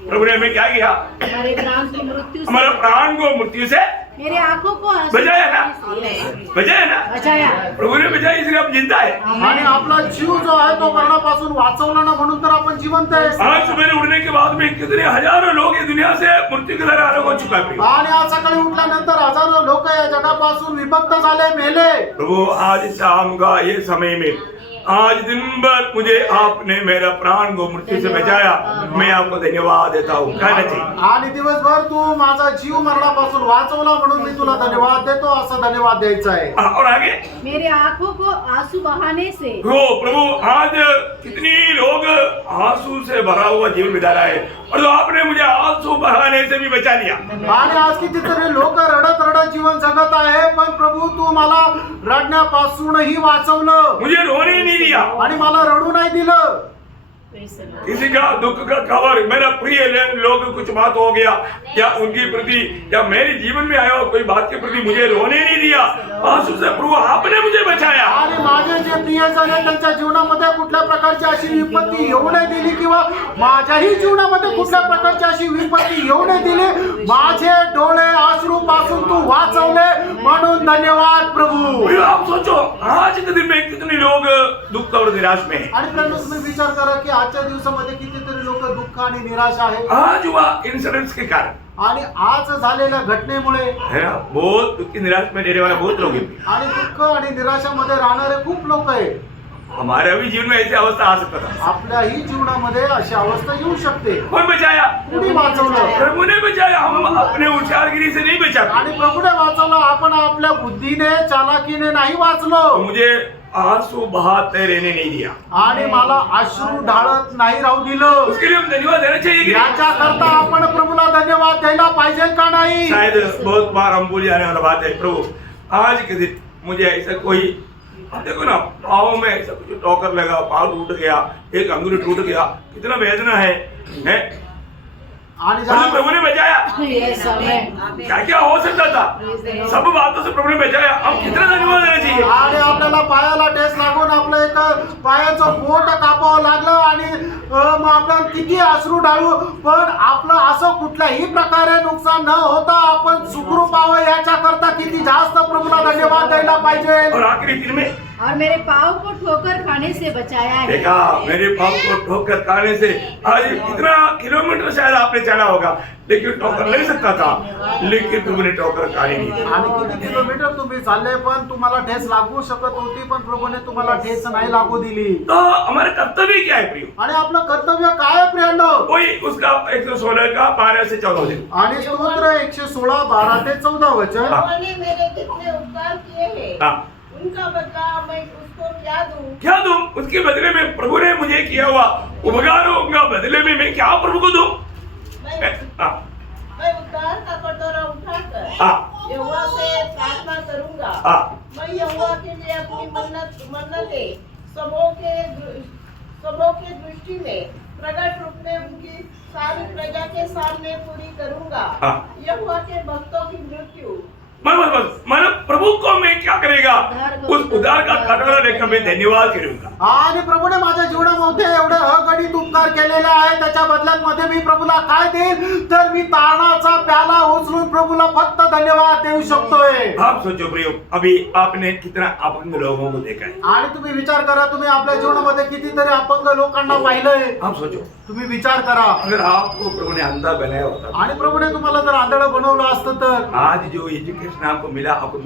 प्रभु ने हमें क्या किया? हमारे प्राण को मृत्यु हमारा से, प्राण को मृत्यू से मेरे आंखों को आंसू बचाया ना? से बचाया ना? बचाया। प्रभु ने बचाया, इसलिए हम जिंदा है। आणि आपला जीव जो आहे तो मरणापासून वाचवला ना, म्हणून तर आपण जिवंत आहे। आज सुबह उठने के बाद में कितने हजारों लोग इस दुनिया से मृत्यु के द्वारा अलग हो चुका है। आणि आज सकाळी उठल्यानंतर हजारो लोक या जगापासून विभक्त झाले, मेले। प्रभु, आज शाम का ये समय में आज दिन भर मुझे आपने मेरा प्राण को मृत्यु से बचाया, मैं आपको धन्यवाद देता हूँ, कहना चाहिए। आणि दिवसभर तू माझा जीव मरणापासून वाचवला म्हणून मी तुला धन्यवाद देतो, असं धन्यवाद द्यायचा आहे। और आगे, मेरे आंखों को आंसू बहाने से, हो प्रभु, आज कितनी लोग आंसू से भरा हुआ जीवन बिता रहा है, और तो आपने मुझे आंसू बहाने से भी बचा लिया। आणि आज कितीतरी लोक रडत रडत जीवन जगत आहे, पण प्रभू तू मला रडण्यापासूनही वाचवलं, मुझे रोने नहीं दिया। आणि मला रडू नाही दिलं। किसी का दुख का खबर, मेरा प्रिय लोग कुछ बात हो गया या उनकी प्रति या मेरे जीवन में आया कोई बात के प्रति मुझे रोने नहीं दिया, आंसू से प्रभु आपने मुझे बचाया। आणि माझे जे प्रियजन आहेत त्यांच्या जीवनामध्ये कुठल्या प्रकारची अशी विपत्ती येऊ नाही दिली किंवा माझ्याही जीवनामध्ये कुठल्या प्रकारची अशी विपत्ती येऊ नाही दिली। माझे डोळे अश्रू पासून तू वाचवले म्हणून धन्यवाद प्रभु। आप सोचो आज के दिन में कितने लोग दुख और निराश में हैं। आणि फ्रेंड्स तुम्ही विचार करा की आजच्या दिवसामध्ये कितीतरी लोक दुःख आणि निराश आहे आज हुआ इंसिडेंट्स के कारण आणि आज झालेल्या घटनेमुळे है ना, बहुत दुखी निराश में रहने वाले बहुत लोग हैं। आणि दुःख आणि निराशामध्ये राहणारे खूप लोक आहे। हमारे भी जीवन में ऐसी अवस्था आ सकता था। आपल्याही जीवनामध्ये अशी अवस्था येऊ शकते। कौन बचाया? कुणी वाचवलं? प्रभु ने बचाया। हम अपने होशियारगिरी से नहीं बचा। आणि प्रभूने वाचवलं, आपण आपल्या बुद्धीने चालाकीने नाही तो वाचलो। मुझे आंसू बहाते रहने नहीं दिया, आणि मला अश्रू ढाळत नाही राहू दिलं। उसके लिए हम धन्यवाद देना चाहिए कि याच्या करता आपण प्रभूला धन्यवाद द्यायला पाहिजे का नाही? शायद बहुत बार हम भूल जाने वाला बात है। प्रभु आज के दिन मुझे ऐसा कोई, अब देखो ना पाँव में ऐसा कुछ टोकर लगा, पाँव टूट गया, एक अंगुली टूट गया, कितना वेदना है, हैं? आणि पर ज्या- प्रभु ने बचाया। Yes, amen. क्या क्या हो सकता था, सब बातों से प्रभु ने बचाया। हम कितना धन्यवाद देना चाहिए। आणि आपल्याला पायाला ठेच लागून आपलं एक पायाचं बोट कापावं लागलं आणि मग आपल्याला किती अश्रू ढाळू, पण आपलं असं कुठल्याही प्रकारे नुकसान न होता आपण सुखरूप आहोत याच्या करता किती जास्त प्रभूला धन्यवाद द्यायला पाहिजे। और आखिरी दिन में और मेरे पाँव को ठोकर खाने से बचाया है। देखा, मेरे पाँव को ठोकर खाने से आज कितना किलोमीटर शायद आपने चला होगा, लेकिन ठोकर नहीं सकता था, लेकिन तुमने ठोकर खाने नहीं दी। आणि किती किलोमीटर तुम्ही चालले पण तुम्हाला ठेच लागू शकत होती, पण प्रभूने तुम्हाला ठेच नाही लागू दिली। तो हमारे कर्तव्य क्या है प्रियो? आणि आपलं कर्तव्य काय आहे प्रियांनो? कोई उसका 116 का 12 से 14 दिन। आणि स्तोत्र 116 12 ते 14 वचन। उन्होंने मेरे कितने उपकार किए हैं, हाँ, उनका बदला मैं उसको क्या दूं? क्या दूं? उसके बदले में प्रभु ने मुझे किया हुआ उपकारों का बदले में मैं क्या प्रभु को दूं? हाँ, मैं उद्धार का कटोरा उठाकर हाँ, यहोवा से प्रार्थना करूंगा। हाँ, मैं यहोवा के लिए अपनी मन्नतें सबों के दृष्टि में प्रकट रूप में उनकी सारी प्रजा के सामने पूरी करूंगा। हाँ। यहोवा के भक्तों की मृत्यु मन प्रभु को मैं क्या करेगा, उस उद्धार का कटोरा लेकर मैं धन्यवाद करूंगा। आणि प्रभूने माझ्या जीवनामध्ये एवढे अगणित उपकार केलेले आहे, त्याच्या बदल्यात मध्ये मी प्रभूला काय देईल, तर मी तारणाचा प्याला उचलून प्रभूला फक्त धन्यवाद देऊ शकतोय। आप सोचो प्रियो, अभी आपने कितना अपंग लोगों को देखा है। आणि तुम्ही विचार करा, तुम्ही आपल्या जीवनामध्ये कितीतरी अपंग लोकांना पाहिलंय। आप सोचो, तुम्ही विचार करा, अगर आपको प्रभु ने अंधा बनाया होता, आणि प्रभूने तुम्हाला जर आंधळ बनवलं असतं तर आज जो एजुकेशन आपको मिला, आपको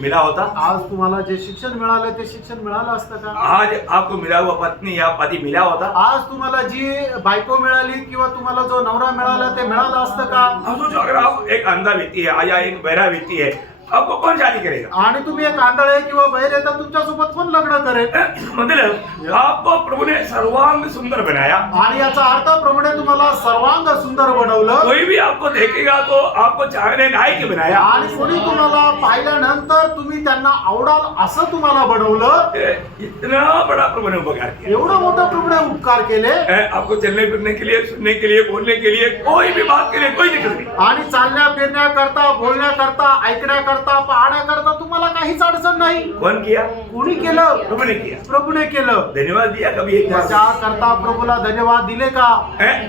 मिला होता, आज तुम्हाला जे शिक्षण मिळालं ते शिक्षण मिळालं असतं का? आज आपको मिला हुआ पत्नी या पति मिला होता, आज तुम्हाला जी बायको मिळाली किंवा तुम्हाला जो नवरा मिळाला ते मिळालं असतं का? आप सोचो, अगर आप एक अंधा व्यक्ति है या एक बहरा व्यक्ति है, आपको कौन शादी करेगा? आणि तुम्ही एक आंधळ आहे किंवा बहिर आहे तर तुमच्यासोबत कोण लग्न करेल? मतलब आपको प्रभु ने सर्वांग सुंदर बनाया। आणि याचा अर्थ प्रभूने तुम्हाला सर्वांग सुंदर बनवलं। कोई भी आपको देखेगा तो आपको चाहने लायक बनाया। आणि कोणी तुम्हाला पाहिल्यानंतर तुम्ही त्यांना आवडाल असं तुम्हाला बनवलं। इतना बड़ा प्रभु ने उपकार किया। एवढं मोठं प्रभूने उपकार केले। आपको चलने फिरने के लिए, सुनने के लिए, बोलने के लिए, कोई भी बात के लिए कोई दिक्कत नहीं। आणि चालण्या फिरण्याकरता, बोलण्याकरता, ऐकण्याकरता, पाहण्याकरता तुम्हाला काहीच अडचण नाही। कौन किया? कोणी केलं? प्रभु ने किया। प्रभूने केलं। धन्यवाद दिया कभी एक बार? त्याच्या करता प्रभूला धन्यवाद दिले का?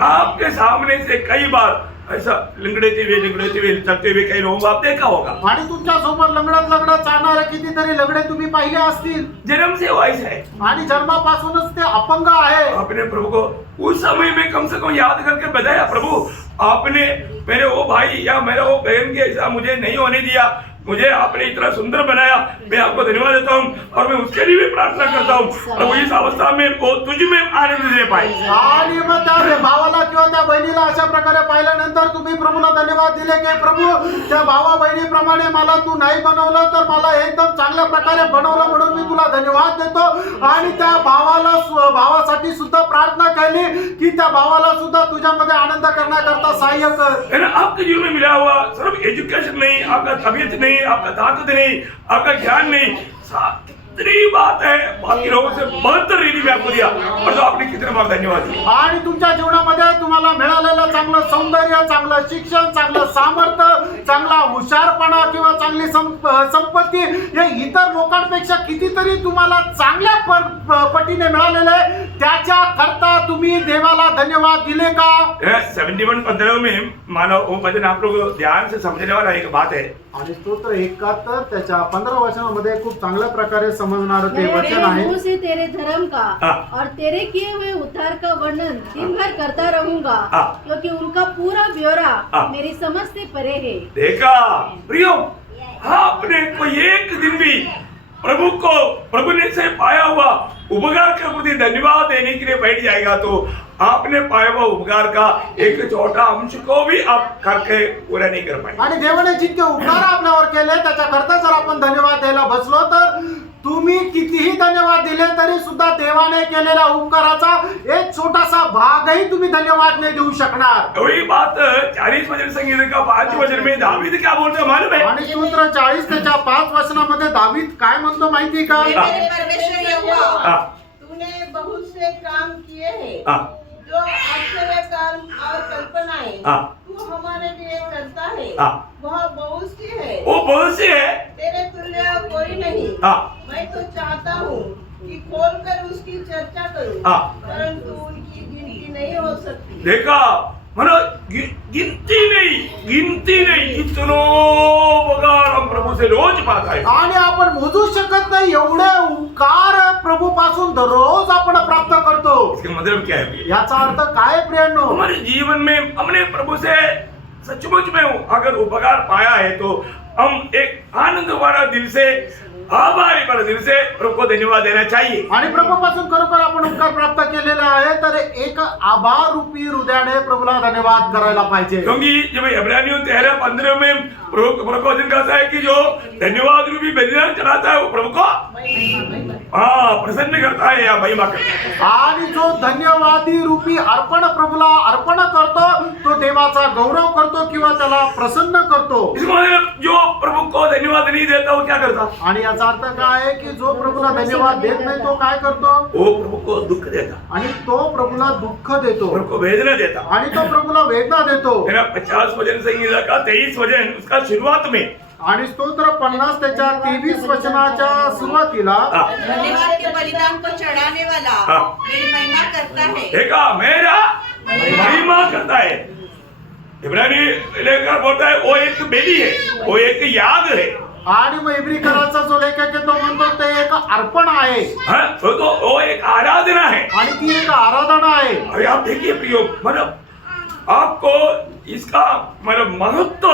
आपके सामने से कई बार ऐसा लिंगड़ते हुए चलते हुए कई लोगों को आप देखा होगा। आणि तुमच्या समोर लंगडत चालणारे कितीतरी लगडे तुम्ही पाहिले असतील। जन्म से वो ऐसा है आणि जन्मापासूनच ते अपंग आहे। आपने प्रभु को उस समय में कम से कम याद करके बताया, प्रभु आपने मेरे वो भाई या मेरे वो बहन के ऐसा मुझे नहीं होने दिया, मुझे आपने इतना सुंदर बनाया, मैं आपको धन्यवाद देता हूँ और मैं उसके लिए भी प्रार्थना करता हूँ, प्रभु इस अवस्था में वो तुझ में आनंद दे पाए। आणि मग त्या भावाला किंवा त्या बहिणीला अशा प्रकारे पाहिल्यानंतर तुम्ही प्रभूला धन्यवाद दिले की प्रभू त्या भावा बहिणीप्रमाणे मला तू नाही बनवलं तर मला एकदम चांगल्या प्रकारे बनवलं म्हणून मी तुला धन्यवाद देतो। आणि त्या भावासाठी सुद्धा प्रार्थना केली की त्या भावाला सुद्धा तुझ्यामध्ये आनंद करण्याकरता सहाय्य कर। आपके जीवन में मिला हुआ सिर्फ एजुकेशन नहीं, आपका तबीयत नहीं, आपका ताकत नहीं, आपका ज्ञान नहीं, इतनी बात है, बाकी लोगों से बहत्तर रीति में आपको दिया, और तो आपने कितने बार धन्यवाद दिया। आणि तुमच्या जीवनामध्ये तुम्हाला मिळालेलं चांगलं सौंदर्य, चांगलं शिक्षण, चांगलं सामर्थ्य, चांगला हुशारपणा किंवा चांगली संपत्ती हे इतर लोकांपेक्षा कितीतरी तुम्हाला चांगल्या पटीने मिळालेलं आहे, त्याच्या करता तुम्ही देवाला धन्यवाद दिले का? 71-15 में मानो वो वचन आप लोग ध्यान से समझने वाला एक बात है। आणि स्तोत्र 71 त्याच्या 15 वचनामध्ये खूप चांगल्या प्रकारे समजणारं ते मैं वचन मेरे आहे। मुंह से तेरे धर्म का हाँ। और तेरे किए हुए उद्धार का वर्णन दिन भर करता रहूंगा, हाँ। क्योंकि उनका पूरा ब्यौरा हाँ। मेरी समझ से परे है। देखा प्रियो, आपने कोई एक दिन भी प्रभु ने से पाया हुआ उपकार के प्रति धन्यवाद देने के लिए बैठ जाएगा तो आपने पाया हुआ उपकार का एक छोटा अंश को भी आप करके पूरा नहीं कर पाएंगे। आणि देवाने जितके उपकार आपल्यावर केले त्याच्याकरता जर आपण धन्यवाद द्यायला बसलो तर तुम्ही कितीही धन्यवाद दिले तरी सुद्धा देवाने केलेल्या उपकाराचा एक छोटासा भागही तुम्ही धन्यवाद नाही देऊ शकणार। वही बात 40 वचन संगीत का 5 वचन में दावीद क्या बोलते हैं मालूम है? आणि स्तोत्र 40 त्याच्या 5 वचनामध्ये दावीद काय म्हणतो माहिती का? हे मेरे परमेश्वर यहोवा, हाँ। तूने बहुत से काम किए हैं, हाँ। जो आश्चर्य काम और कल्पनाएं हाँ। तू हमारे लिए करता है, हाँ। वह बहुत सी है, वो बहुत सी है। तेरे तुल्य कोई नहीं। हाँ। मैं तो चाहता हूँ कि खोलकर उसकी चर्चा करूं, हाँ। परंतु उनकी गिनती नहीं हो सकती। देखा मनो गिनती नहीं इतनो उपकार हम प्रभु से रोज पाता है। आणि आपण मोजू शकत नाही एवढे उपकार प्रभू पासून दररोज आपण प्राप्त करतो। इसका मतलब क्या है? याचा अर्थ काय प्रियांनो? हमारे जीवन में हमने प्रभु से सचमुच में अगर उपकार पाया है तो हम एक आनंद वाला दिल से, आभारी वाला दिल से प्रभु को धन्यवाद देना चाहिए। आणि प्रभूपासून खरोखर आपण उपकार प्राप्त केलेले आहे तर एक आभार रूपी हृदयाने प्रभूला धन्यवाद करायला पाहिजे। क्योंकि जब इब्रानियों 13-15 में प्रभु को वचन कहता है कि जो धन्यवाद रूपी बलिदान चढ़ाता है वो प्रभु को प्रसन्न करता है या महिमा करता है। आणि जो धन्यवादी रूपी अर्पण प्रभूला अर्पण करतो तो देवाचा गौरव करतो किंवा त्याला प्रसन्न करतो। इसमें जो प्रभु को धन्यवाद नहीं देता वो क्या करता? आणि याचा अर्थ काय आहे की जो प्रभूला धन्यवाद देत नाही तो काय करतो? वो प्रभु को दुख देता, आणि तो प्रभूला दुःख देतो प्रभु को वेदना देता। आणि तो प्रभूला वेदना देतो। 50 वचन संगीत का 23 वचन उसका शुरुआत में आणि स्तोत्र 50 त्याच्या 23 वचनाच्या सुरुवातीला धन्यवाद के बलिदान को चढ़ाने वाला हाँ। मेरी महिमा करता है। देखा मेरा महिमा करता है। इब्रानी लेकर बोलता है वो एक बेली है, वो एक याग है। आणि मग इब्रिकराचा जो लेखक आहे तो म्हणतो ते एक अर्पण आहे हाँ, तो वो एक आराधना है। आणि ती एक आराधना आहे। अरे आप देखिए प्रियो, मतलब आपको इसका मतलब महत्व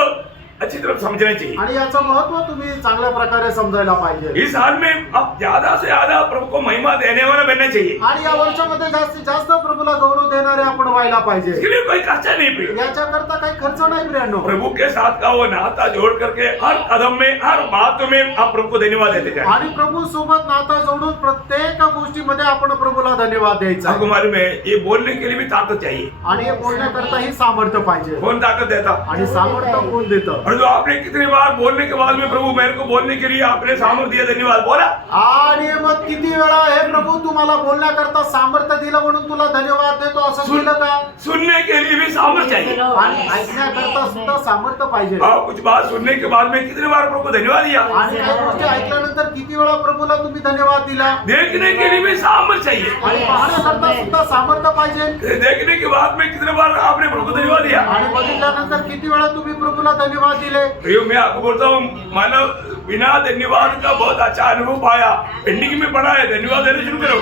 अच्छी तरह समझना चाहिए। आणि याचं महत्व तुम्ही चांगल्या प्रकारे समजायला पाहिजे। इस साल में आप ज्यादा से ज्यादा प्रभु को महिमा देने वाला बनना चाहिए। आणि या वर्षामध्ये जास्तीत जास्त प्रभूला गौरव देणारे आपण व्हायला पाहिजे। इसके लिए कोई खर्चा नहीं प्रियो, याच्याकरता काही खर्च नाही प्रियांनो। प्रभु के साथ का वो नाता जोड़ करके हर कदम में, हर बात में आप प्रभु को धन्यवाद देते जाए। आणि प्रभू सोबत नाता जोडून प्रत्येक गोष्टीमध्ये आपण प्रभूला धन्यवाद द्यायचा आपको मालूम है ये बोलने के लिए भी ताकत चाहिए। आणि हे बोलण्याकरता ही सामर्थ्य पाहिजे। कौन ताकत देता? आणि सामर्थ्य कोण देतं? और जो आपने कितनी बार बोलने के बाद में प्रभु मेरे को बोलने के लिए आपने सामर्थ्य दिया, धन्यवाद बोला। आणि मग किती वेळा हे प्रभु तुम्हाला बोलण्याकरता सामर्थ्य दिलं म्हणून तुला धन्यवाद देतो असं केलं का? सुनने के लिए भी सामर्थ्य चाहिए। आणि ऐकण्याकरता सुद्धा सामर्थ्य पाहिजे। आप कुछ बात सुनने के बाद में कितने बार प्रभु को धन्यवाद दिया? आणि काही गोष्टी ऐकल्यानंतर किती वेळा प्रभूला तुम्ही धन्यवाद दिला? देखने के लिए भी सामर्थ्य चाहिए। आणि पाहण्याकरता सुद्धा सामर्थ्य पाहिजे। देखने के बाद में कितने बार आपने प्रभु को धन्यवाद दिया? आणि बघितल्यानंतर किती वेळा तुम्ही प्रभूला धन्यवाद दिले? प्रियो, मैं आपको बोलता हूँ मानव बिना धन्यवाद का बहुत अच्छा अनुभव पाया। पेंडिंग में पड़ा है, धन्यवाद देना शुरू करो।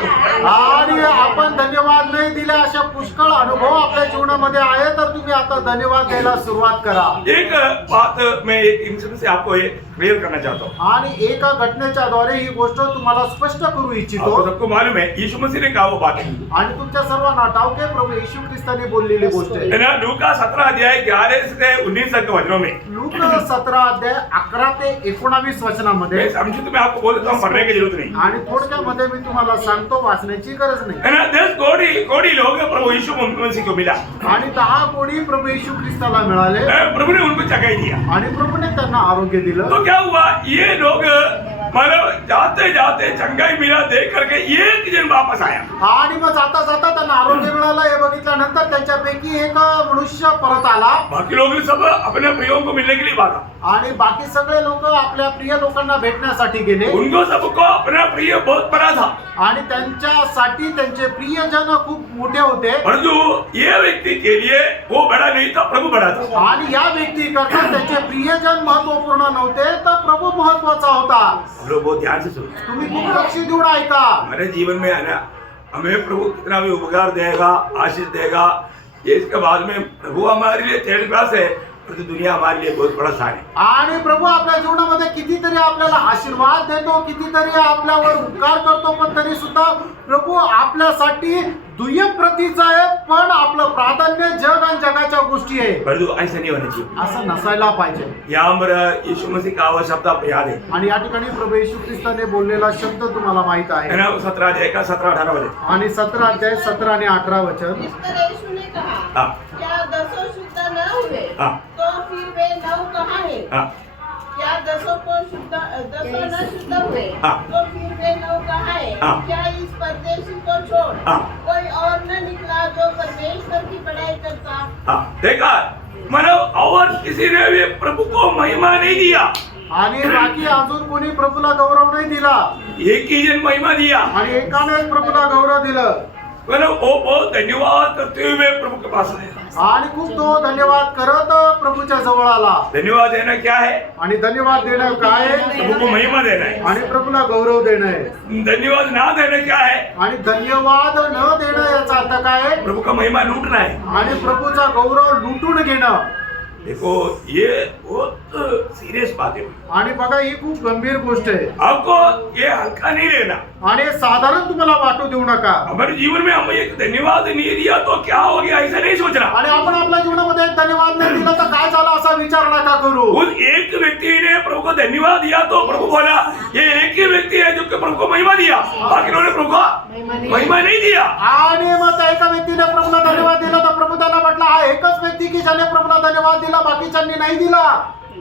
आणि आपण धन्यवाद नाही दिले अशा पुष्कळ अनुभव आपल्या जीवनामध्ये आहे तर तुम्ही आता धन्यवाद द्यायला सुरुवात करा। एक बात मैं एक इंसिडेंट से आपको क्लियर करना चाहता हूँ। आणि एका घटनेच्या द्वारे ही गोष्ट तुम्हाला स्पष्ट करू इच्छितो। आपको सबको मालूम है यीशु मसीह ने कहा वो बात है आणि तुमच्या सर्वांना ठाऊक आहे प्रभू येशू ख्रिस्ताने बोललेली गोष्ट आहे। ना, लूका 17 अध्याय 11 से 19 तक के वचनों में। लूक 17 अध्याय 11 ते 19 वचनामध्ये मैं समझू तो मैं आपको बोल देता हूँ, पढ़ने की जरूरत नहीं आणि थोडक्यामध्ये मी तुम्हाला सांगतो, वाचण्याची गरज नाही। है ना। 10 कोड़ी लोग प्रभु यीशु मसीह को मिला। आणि 10 कोणी प्रभू येशू ख्रिस्ताला मिळाले प्रभु ने उनको जगाई दिया। आणि प्रभूने त्यांना आरोग्य दिलं। तो क्या हुआ, ये लोग मतलब जाते जाते चंगाई मिला देख करके एक जन वापस आया। आणि मग जाता जाता त्यांना आरोग्य मिळालं हे बघितल्यानंतर त्यांच्यापैकी एक मनुष्य परत आला बाकी लोग सब अपने प्रियों को मिलने के लिए भागा। आणि बाकी सगळे लोक आपल्या प्रिय लोकांना भेटण्यासाठी गेले उनको सबको अपना प्रिय बहुत बड़ा था, आणि त्यांच्यासाठी त्यांचे प्रियजन खूप मोठे होते परंतु ये व्यक्ति के लिए वो बड़ा नहीं था, प्रभु बड़ा था। आणि या व्यक्ती करता त्याचे प्रियजन महत्वपूर्ण नव्हते तर प्रभु महत्वाचा होता। हम लोग बहुत ध्यान से सुनो। तुम्ही खूप लक्ष देऊन ऐका। हमारे जीवन में है ना, हमें प्रभु कितना भी उपकार देगा, आशीष देगा, ये इसके बाद में प्रभु हमारे लिए थर्ड क्लास है, परंतु दुनिया हमारे लिए बहुत बड़ा सार है। आणि प्रभू आपल्या जीवनामध्ये कितीतरी आपल्याला आशीर्वाद देतो, कितीतरी आपल्यावर उपकार करतो, पण तरी सुद्धा प्रभू आपल्यासाठी दुय्यम प्रतीचा आहे, पण आपलं प्राधान्य जग आणि जगाच्या गोष्टी आहे। परंतु ऐसा नहीं होना चाहिए। असं नसायला पाहिजे। यहाँ पर यीशु मसीह का आवाज शब्द आपको याद है आणि या ठिकाणी प्रभू येशू ख्रिस्ताने बोललेला शब्द तुम्हाला माहित है आहे ना, 17 अध्याय का 17-18 वाले। आणि 17 अध्याय 17 आणि 18 वचन। इस पर यीशु ने कहा, हाँ। क्या दसों शुद्ध न हुए? हाँ। तो फिर वे 9 कहाँ हैं? हाँ, क्या दसों न शुद्ध हुए? हाँ। तो फिर वे 9 कहाँ हैं? हाँ। क्या इस परदेशी को छोड़ हाँ। कोई और न निकला जो परमेश्वर की बड़ाई करता? हाँ, देखा मतलब और किसी ने भी प्रभु को महिमा नहीं दिया, आणि बाकी अजून कोणी प्रभूला गौरव नाही दिला, एक ही जन महिमा दिया। आणि एकाने प्रभूला गौरव दिलं मतलब वो बहुत धन्यवाद करते हुए प्रभु के पास आया। आणि खूप तो धन्यवाद करत प्रभूच्या जवळ आला। धन्यवाद देना क्या है? आणि धन्यवाद देणं काय आहे? प्रभु को महिमा देना है। आणि प्रभूला गौरव देणं आहे। धन्यवाद ना देना क्या है? आणि धन्यवाद न देणं याचा अर्थ काय आहे? प्रभु का महिमा लूटना है। आणि प्रभूचा गौरव लुटून घेणं। देखो ये बहुत सीरियस बात है आणि बघा ही खूप गंभीर गोष्ट आहे आपको ये हल्का नहीं लेना। आणि साधारण तुम्हाला वाटू देऊ नका। हमारे जीवन में हम एक धन्यवाद नहीं दिया तो क्या हो गया ऐसा नहीं सोचना। आणि आपण आपल्या जीवनामध्ये एक धन्यवाद नाही दिला तर काय झालं असा विचार नका करू। उस एक व्यक्ति ने प्रभु को धन्यवाद दिया तो प्रभु बोला ये एक ही व्यक्ति है जो कि प्रभु को महिमा दिया, बाकी लोगों ने प्रभु को महिमा नहीं दिया। आणि मग त्या एका व्यक्तीने प्रभूला धन्यवाद दिला तर प्रभू त्याला म्हटला हा एकच व्यक्ती की ज्याने प्रभूला धन्यवाद दिला, बाकीच्यांनी नाही दिला।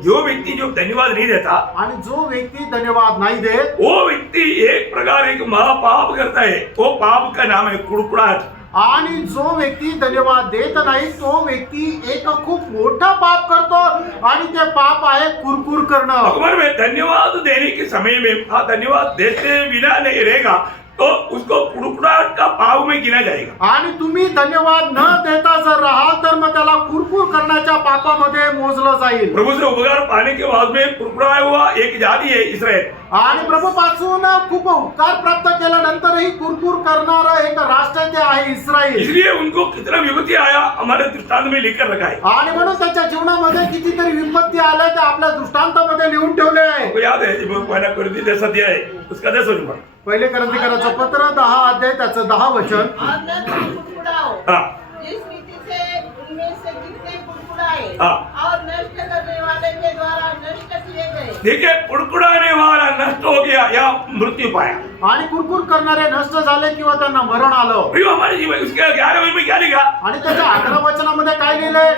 जो व्यक्ति जो धन्यवाद नहीं देता आणि जो व्यक्ती धन्यवाद नाही देत वो व्यक्ति एक प्रकार एक महापाप करता है। वो पाप का नाम है कुड़कुड़ाहट। आणि जो व्यक्ती धन्यवाद देत नाही तो व्यक्ती एक खूप मोठा पाप करतो आणि ते पाप आहे कुरकुर करणं। भगवान में धन्यवाद देने के समय में धन्यवाद देते बिना नहीं रहेगा तो उसको कुड़कुड़ाहट का पाप में गिना जाएगा। आणि तुम्ही धन्यवाद न देता जर राहाल तर मग त्याला कुरकुर करण्याच्या पापामध्ये मोजलं जाईल। प्रभु से उपकार पाने के बाद में कुड़कुड़ाया हुआ एक जाति है इस्राएल। आणि प्रभूपासून खूप उपकार प्राप्त केल्यानंतरही कुरकुर करणारा एक राष्ट्र ते आहे इस्रायल। इसलिए उनको कितना विपत्ति आया हमारे दृष्टांत में लिखकर रखा है। आणि म्हणून त्याच्या जीवनामध्ये कितीतरी विपत्ती आल्या ते आपल्या दृष्टांतामध्ये लिहून ठेवले आहे। आपको याद है जब पहला कुरिन्थी 10 अध्याय उसका 10 वचन। पहिले करंथीकरांचं पत्र 10 अध्याय त्याचं 10 वचन। और न तुम कुड़कुड़ाओ, हाँ, जिस रीति से उनमें से जितने कुड़कुड़ाए हाँ। और नष्ट करने वाले के द्वारा नष्ट किए गए, देखिए कुड़कुड़ाने वाला नष्ट हो गया या मृत्यु पाया। आणि कुरकुर करणारे नष्ट झाले किंवा त्यांना मरण आलं। प्रियो हमारे जीवन उसके 11 वचन में क्या लिखा? आणि त्याच्या 11 वचनामध्ये काय लिहिलंय?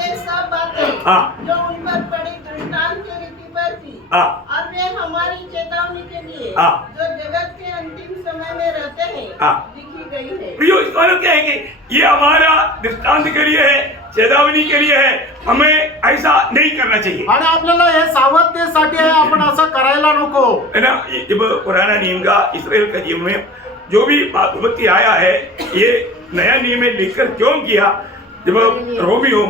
ये सब बातें हाँ। जो उन पर पड़ी दृष्टांत की रीति पर थी, हाँ, और वे हमारी चेतावनी के लिए हाँ। जो जगत के अंतिम समय में रहते हैं हाँ। लिखी गई है। प्रियो इसका मतलब क्या है कि ये हमारा दृष्टांत के लिए है, चेतावनी के लिए है, हमें ऐसा नहीं करना चाहिए। आणि आपल्याला हे सावधतेसाठी आहे, आपण असं करायला नको। है ना, जब पुराना नियम का इसराइल का जीवन में जो भी विपत्ति आया है ये नया नियम में लिखकर क्यों किया? जब रोमियो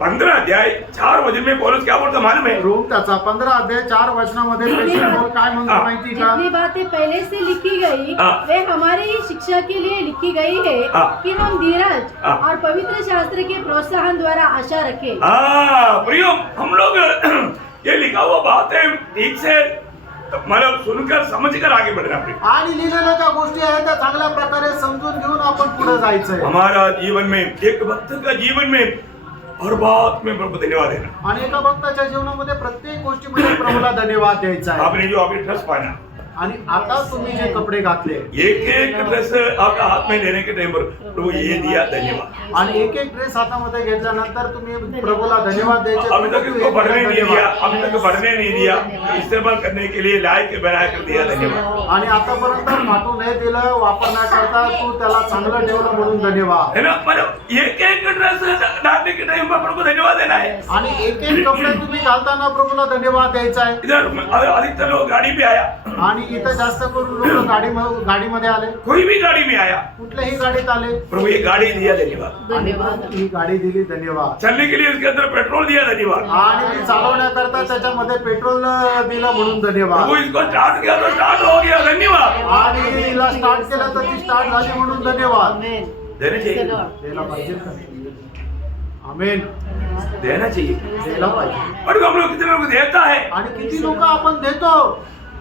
15 अध्याय 4 वचन में पौलुस क्या बोलता मालूम है? रोम त्याचा 15 अध्याय 4 वचनामध्ये प्रेषित पौल काय म्हणतो हाँ। माहिती का? जितनी बातें पहले से लिखी गई हाँ। वे हमारी ही शिक्षा के लिए लिखी गई है हाँ। कि हम धीरज हाँ। और पवित्र शास्त्र के प्रोत्साहन द्वारा आशा रखें। हाँ प्रियो हम लोग ये लिखा हुआ बात है ठीक से मतलब सुनकर समझकर आगे बढ़ना पड़ेगा। आणि लिहिलेल्या ज्या गोष्टी आहेत त्या चांगल्या प्रकारे समजून घेऊन आपण पुढे जायचंय। हमारा जीवन में एक भक्त का जीवन में हर बात में प्रभु धन्यवाद देना। आणि एका भक्ताच्या जीवनामध्ये प्रत्येक गोष्टीमध्ये प्रभूला धन्यवाद द्यायचा आहे। आपने जो अभी ट्रस्ट पाना आणि आता तुम्ही जे कपडे घातले एक एक ड्रेस आपका हाथ में लेने के टाइम पर प्रभु ये दिया धन्यवाद। आणि एक एक ड्रेस हातामध्ये घेतल्यानंतर तुम्ही प्रभूला धन्यवाद द्यायचे. अभी तक इसको बढ़ने नहीं दिया, अभी तक बढ़ने नहीं दिया, इस्तेमाल करने के लिए लायक बना कर दिया धन्यवाद। आणि आतापर्यंत फाटू नाही दिलं, वापरण्याकरता तू त्याला चांगलं ठेवलं म्हणून धन्यवाद. है ना, मतलब एक एक ड्रेस डालने के टाइम पर प्रभु धन्यवाद देना है। आणि एक एक कपडे तुम्ही घालताना प्रभूला धन्यवाद द्यायचा आहे. इधर अधिकतर लोग गाड़ी पे आया, आणि इथं जास्त करून लोक गाडीमध्ये आले, कोई भी गाड़ी में आया, कुठल्याही गाडीत आले प्रभु ये गाड़ी दिया धन्यवाद। आणि ही गाडी दिली धन्यवाद. चलने के लिए इसके अंदर पेट्रोल दिया धन्यवाद। आणि ती चालवण्याकरता त्याच्यामध्ये पेट्रोल दिलं म्हणून धन्यवाद. प्रभु इसको स्टार्ट किया तो स्टार्ट हो गया धन्यवाद। आणि हिला स्टार्ट केलं तर ती स्टार्ट झाली म्हणून धन्यवाद. देना चाहिए, द्यायला पाहिजे का? आमेन. देना चाहिए। द्यायला पाहिजे. और हम लोग कितने लोग देता है, आणि किती लोक आपण देतो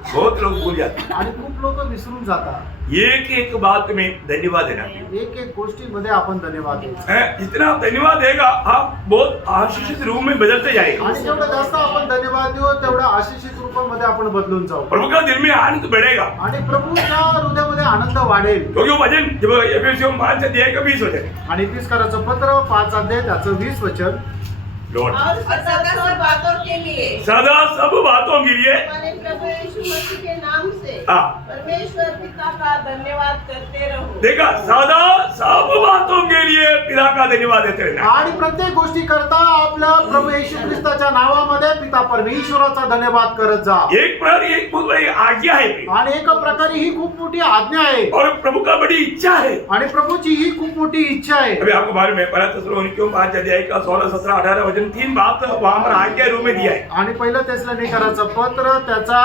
बहुत लोग भूल जाते हैं। आणि खूप लोक विसरून जातात. एक एक बात में धन्यवाद देना चाहिए। एक एक गोष्टीमध्ये आपण धन्यवाद द्यायचा. जितना आप धन्यवाद देगा आप बहुत आशीषित रूप में बदलते जाएंगे। आणि जेवढं जास्त आपण धन्यवाद देऊ तेवढं आशिषित रूपामध्ये आपण बदलून जाऊ. प्रभु का दिल में आनंद बढ़ेगा, आणि प्रभूच्या हृदयामध्ये आनंद वाढेल. क्योंकि वो वचन जब एफएससी 5:20 वचन, आणि 30 कराचं पत्र 5 अध्याय त्याचं 20 वचन. लॉर्ड और सदा सब बातों के लिए सदा सब बातों के लिए हमारे प्रभु यीशु मसीह के नाम से हाँ। परमेश्वर पिता का धन्यवाद करते रहो. देखा, सदा सब बातों के लिए पिता का धन्यवाद देते रहना। आणि प्रत्येक गोष्टी करता आपल्या प्रभू येशू ख्रिस्ताच्या नावामध्ये पिता परमेश्वराचा धन्यवाद करत जा. एक प्रकार एक बहुत बड़ी आज्ञा है आणि एका प्रकारे ही खूप मोठी आज्ञा आहे. और प्रभु का बड़ी इच्छा है। आणि प्रभूची ही खूप मोठी इच्छा आहे. अभी आपको बारे में पहला तेसलोनिकियों 5 अध्याय का 16, 17, 18 वचन 3 बात वहां पर आज्ञा रूप में दिया है। आणि पहिलं तेसलोनिकराचं पत्र त्याचा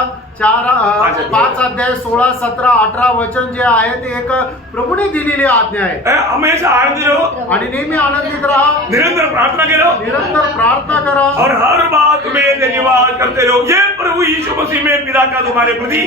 5 अध्याय 16, 17, 18 वचन जे आहे ते एक प्रभूने दिलेली आज्ञा आहे. हमेशा आनंदित रहो, आणि नेहमी आनंदित राहा, निरंतर प्रार्थना करो निरंतर प्रार्थना करा और हर बात में धन्यवाद करते रहो। ये प्रभु यीशु मसीह में पिता का तुम्हारे प्रति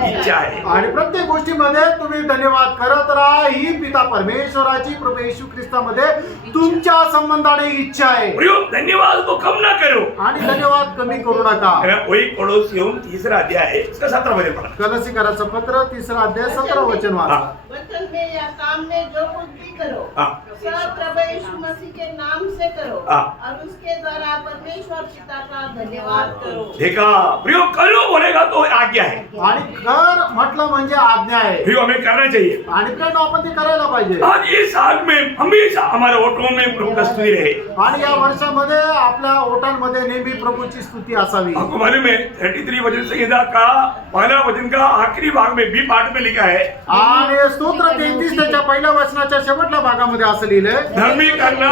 इच्छा है। आणि प्रत्येक गोष्टीमध्ये तुम्ही धन्यवाद करत राहा. ही पिता परमेश्वराची प्रभू येशू ख्रिस्तामध्ये तुमच्या संबंधाने इच्छा आहे. प्रियो, धन्यवाद को कम ना करो। आणि धन्यवाद कमी करू नका. वही पड़ोसियों 3 अध्याय है, इसका 17 वचन पढ़ा। कलसीकराचं पत्र 3 अध्याय 17 वचन वाचा. वचन में या काम में जो कुछ भी करो हाँ। सब प्रभु यीशु मसीह के नाम से करो हाँ। और उसके द्वारा परमेश्वर पिता का धन्यवाद करो. देखा, प्रियो, करो बोलेगा तो आज्ञा है, आणि कर म्हटलं म्हणजे आज्ञा आहे. प्रियो हमें करना चाहिए। आणि प्रेम आपण ते करायला पाहिजे. आज इस साल में हमेशा हमारे ऑटो में प्रभु का स्तुति रहे। आणि या वर्षामध्ये आपल्या ओटांमध्ये नेहमी प्रभूची स्तुती असावी. आपको मालूम है 33 वचन संहिता का पहला वचन का आखिरी भाग में बी पाठ में लिखा है, आणि स्तोत्र 33 त्याच्या पहिल्या वचनाच्या शेवटल्या भागामध्ये असं लिहिलंय, धर्मी करना,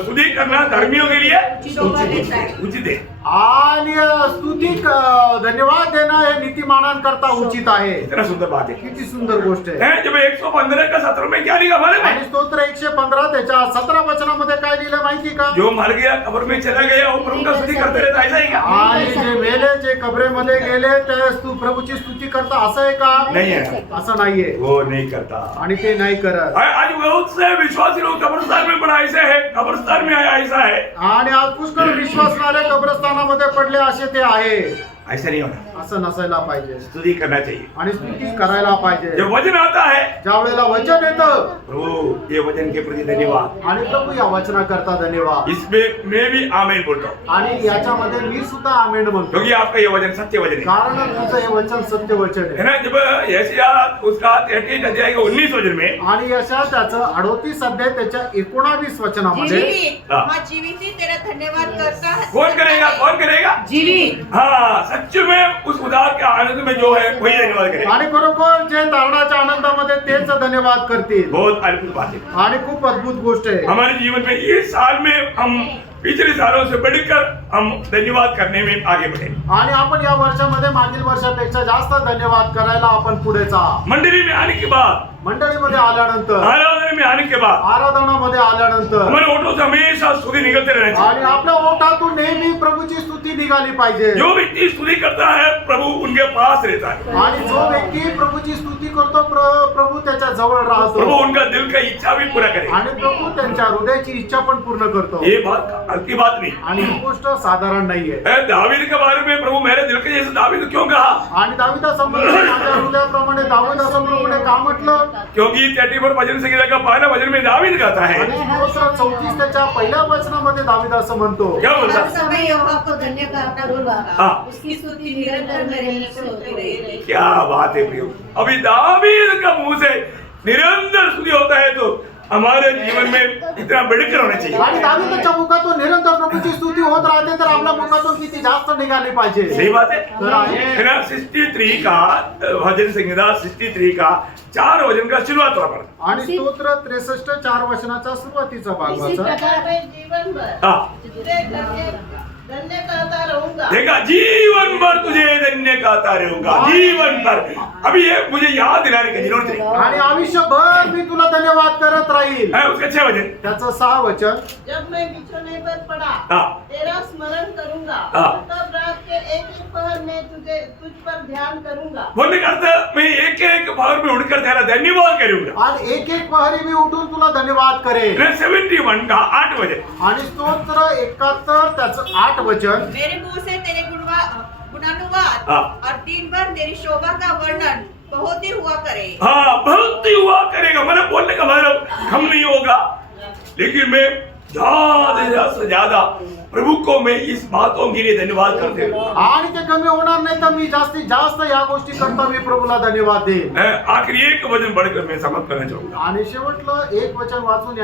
स्तुति करना धर्मियों के लिए उचित है। आणि स्तुती धन्यवाद देणं हे नीतिमानांकरता उचित आहे. इतना सुंदर बात है। किती सुंदर गोष्ट आहे. जब 115 का 17 में क्या लिखा मालूम है? आणि स्तोत्र 115 त्याच्या 17 वचनामध्ये काय लिहिलं माहिती का? जो मर गया कब्र में चला गया वो प्रभु का स्तुति करते रहता, ऐसा ही क्या? आणि जे मेले जे कबरेमध्ये गेले ते प्रभूची स्तुती करता असं आहे का? नहीं है, असं नाहीये. वो नहीं करता। आणि ते नाही करत. आज बहुत से विश्वासी लोग कब्रिस्तान में पड़ा ऐसे है, कब्रिस्तान में आया ऐसा है। आणि आज पुष्कळ विश्वासणारे कब्रस्तानामध्ये पडले असे ते आहे. ऐसा नहीं होना, असं नसायला पाहिजे. स्तुति करना चाहिए। आणि स्तुती करायला पाहिजे. जब वचन आता है, ज्या वेळेला वचन येतं प्रभु ये वचन के प्रति धन्यवाद, आणि प्रभू या वचनाकरता धन्यवाद. इसमें मैं भी आमीन बोलता हूँ, आणि याच्यामध्ये मी सुद्धा आमेन म्हणतो. क्योंकि आपका ये वचन सत्य वचन है। कारण तुझं हे वचन सत्य वचन है आहे. ना, जब यशायाह उसका 33 अध्याय का 19 वचन में, आणि यशा त्याचं 38 अध्याय त्याच्या 19 वचनामध्ये, जीवित, हाँ जीवित ही तेरा धन्यवाद करता है। कौन करेगा, कौन करेगा? जीवित, हाँ, सच में उस उदार के आनंद में जो है वही धन्यवाद करेगा। आणि खरोखर जे तारणाच्या आनंदामध्ये तेच धन्यवाद करतील. बहुत अद्भुत बात है। आणि खूप अद्भुत गोष्ट आहे. हमारे जीवन में इस साल में हम पिछले सालों से बढ़कर हम धन्यवाद करने में आगे बढ़े। आणि आपण या वर्षामध्ये मागील वर्षापेक्षा जास्त धन्यवाद करायला आपण पुढे जा. मंडली में आने के बाद मंडळीमध्ये आल्यानंतर, आराधना में आने के बाद आराधनामध्ये आल्यानंतर हमारे ओठों से हमेशा स्तुति निकलते रहना चाहिए। आणि आपल्या ओठातून नेहमी प्रभूची स्तुती निघाली पाहिजे। जो व्यक्ति स्तुति करता है प्रभु उनके पास रहता है, आणि जो व्यक्ती प्रभूची स्तुती करतो प्रभू त्याच्या जवळ प्रभु राहतो उनका दिल का इच्छा भी पूरा करे। आणि प्रभू त्यांच्या हृदयाची इच्छा पण पूर्ण करतो। ये बात हल्की बात नहीं। आणि ही गोष्ट साधारण नाहीये। दावीद के बारे में प्रभु मेरे दिल के जैसे दावीद क्यों कहा? आणि दाविदा संबंधी माझ्या हृदयाप्रमाणे दाविदा संबंधी का म्हटलं? क्योंकि 34 भजन संगीता का पहला भजन में दावीद गाता है। आणि स्तोत्र 34 त्याच्या पहिल्या वचनामध्ये दाविदा असं म्हणतो, क्या बोलता? हर समय यहोवा को धन्य करूंगा, हाँ। उसकी स्तुति निरंतर मेरे मुख से होती रहेगी। क्या बात है प्रियो, अभी दावीद का मुंह से निरंतर स्तुति होता है तो हमारे जीवन में इतना बढ़कर होना चाहिए। आणि दाविदाच्या मुखातून निरंतर प्रभूची स्तुती होत राहते तर आपल्या मुखातून किती जास्त निघाली पाहिजे। सही बात है। तर आहे। है ना, 63 का भजन संगीता 63 का 4 भजन का शुरुआत हुआ पर। आणि स्तोत्र 63 4 वचनाचा सुरुवातीचा भाग इसी वाचा। प्रकार मैं जीवन भर हाँ, तुझे धन्य कहता रहूंगा। देखा, जीवन भर तुझे धन्य कहता रहूंगा, जीवन भर। अभी ये मुझे याद दिलाने की जरूरत नहीं आणि आयुष्यभर मी तुला धन्यवाद करत राहील। है। उसके 6 भजन। त्याचं 6 वचन, जब मैं बिछोने पर पड़ा हाँ, तेरा स्मरण करूंगा, हाँ। तब रात के एक एक पहर में तुझ पर ध्यान करूंगा। बोलने का अर्थ मैं एक एक भाव में उड़कर तेरा धन्यवाद करूंगा। आणि एक एक पहरी मी उठून तुला धन्यवाद करेन। 71 का 8 भजन। आणि स्तोत्र 71 त्याचं 8 वचन, मेरे मुंह से तेरे गुणानुवाद हाँ। और दिन भर तेरी शोभा का वर्णन बहुत ही हुआ करे। हाँ, बहुत ही हुआ करेगा। मतलब बोलने का मतलब कम नहीं होगा, लेकिन मैं ज्यादा से ज्यादा प्रभु को मैं इस बातों के लिए धन्यवाद करते हूँ। आणि ते कमी होणार नाही तर मी जास्तीत जास्त या गोष्टी करता मी प्रभूला धन्यवाद देईन। आखिरी एक वचन पढ़कर मैं समाप्त करना चाहूंगा। आणि शेवटलं एक वचन वाचून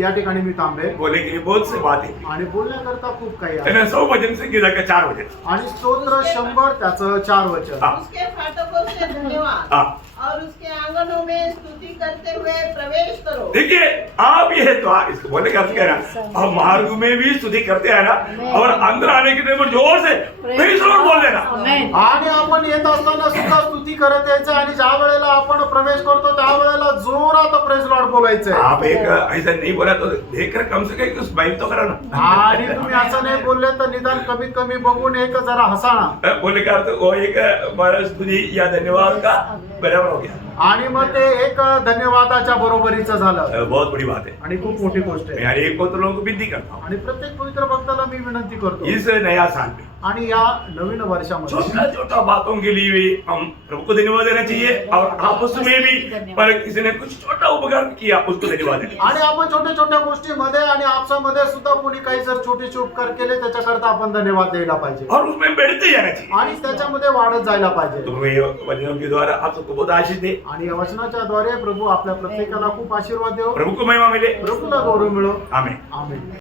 या ठिकाणी मी थांबेन। बोलने के लिए बहुत सी बातें आणि बोलण्याकरता खूप काही है आहे। ना। 100 भजन संगीता का 4 भजन। आणि स्तोत्र 100 त्याचं 4 वचन, हाँ, उसके फाटकों से धन्यवाद हाँ। और उसके आंगनों में स्तुति करते हुए प्रवेश करो। देखिए, आप ये तो आप इसको बोलने का अर्थ क्या है ना, आप मार्ग में भी स्तुति करते हैं ना, और अंदर आने के टाइम पर जोर से प्रेज लॉर्ड बोल देना। आमेन। आणि आपण येत असताना सुद्धा स्तुती करत यायचं आणि ज्या वेळेला आपण प्रवेश करतो त्या वेळेला जोरात प्रेज लॉर्ड बोलायचंय। आप एक ऐसा नहीं बोला तो देखकर कम से कम कुछ बाइक तो करा ना। आणि तुम्ही असं नाही बोलले तर निदान कमीत कमी बघून एक जरा हसा ना। बोलने का अर्थ वो एक हमारा स्तुति या धन्यवाद का बराबर हो गया। आणि मग ते एक धन्यवादाच्या बरोबरीचं झालं। बहुत बड़ी बात है। आणि खूप मोठी गोष्ट मैं आहे। हर एक को तो लोगों को विनती करता हूँ, आणि प्रत्येक पवित्र भक्ताला मी विनंती करतो, इस नया साल में आणि या नवीन वर्षामध्ये छोटा छोटा बातों के लिए भी हम प्रभु को धन्यवाद देना चाहिए, और आपस में भी पर किसी ने कुछ छोटा उपकार किया उसको धन्यवाद देना। आणि आपण छोट्या छोट्या गोष्टीमध्ये आणि आपसामध्ये सुद्धा कोणी काही जर छोटेसे उपकार केले त्याच्याकरता आपण धन्यवाद द्यायला पाहिजे और उसमें बढ़ते जाना चाहिए। आणि त्याच्यामध्ये वाढत जायला पाहिजे। तो मैं वचनों के द्वारा आप सबको बहुत आशीष दे, आणि या वचनाच्या द्वारे प्रभु आपल्या प्रत्येकाला खूप आशीर्वाद देव, प्रभु को महिमा मिले। प्रभूला गौरव मिळो। आमीन। आमेन।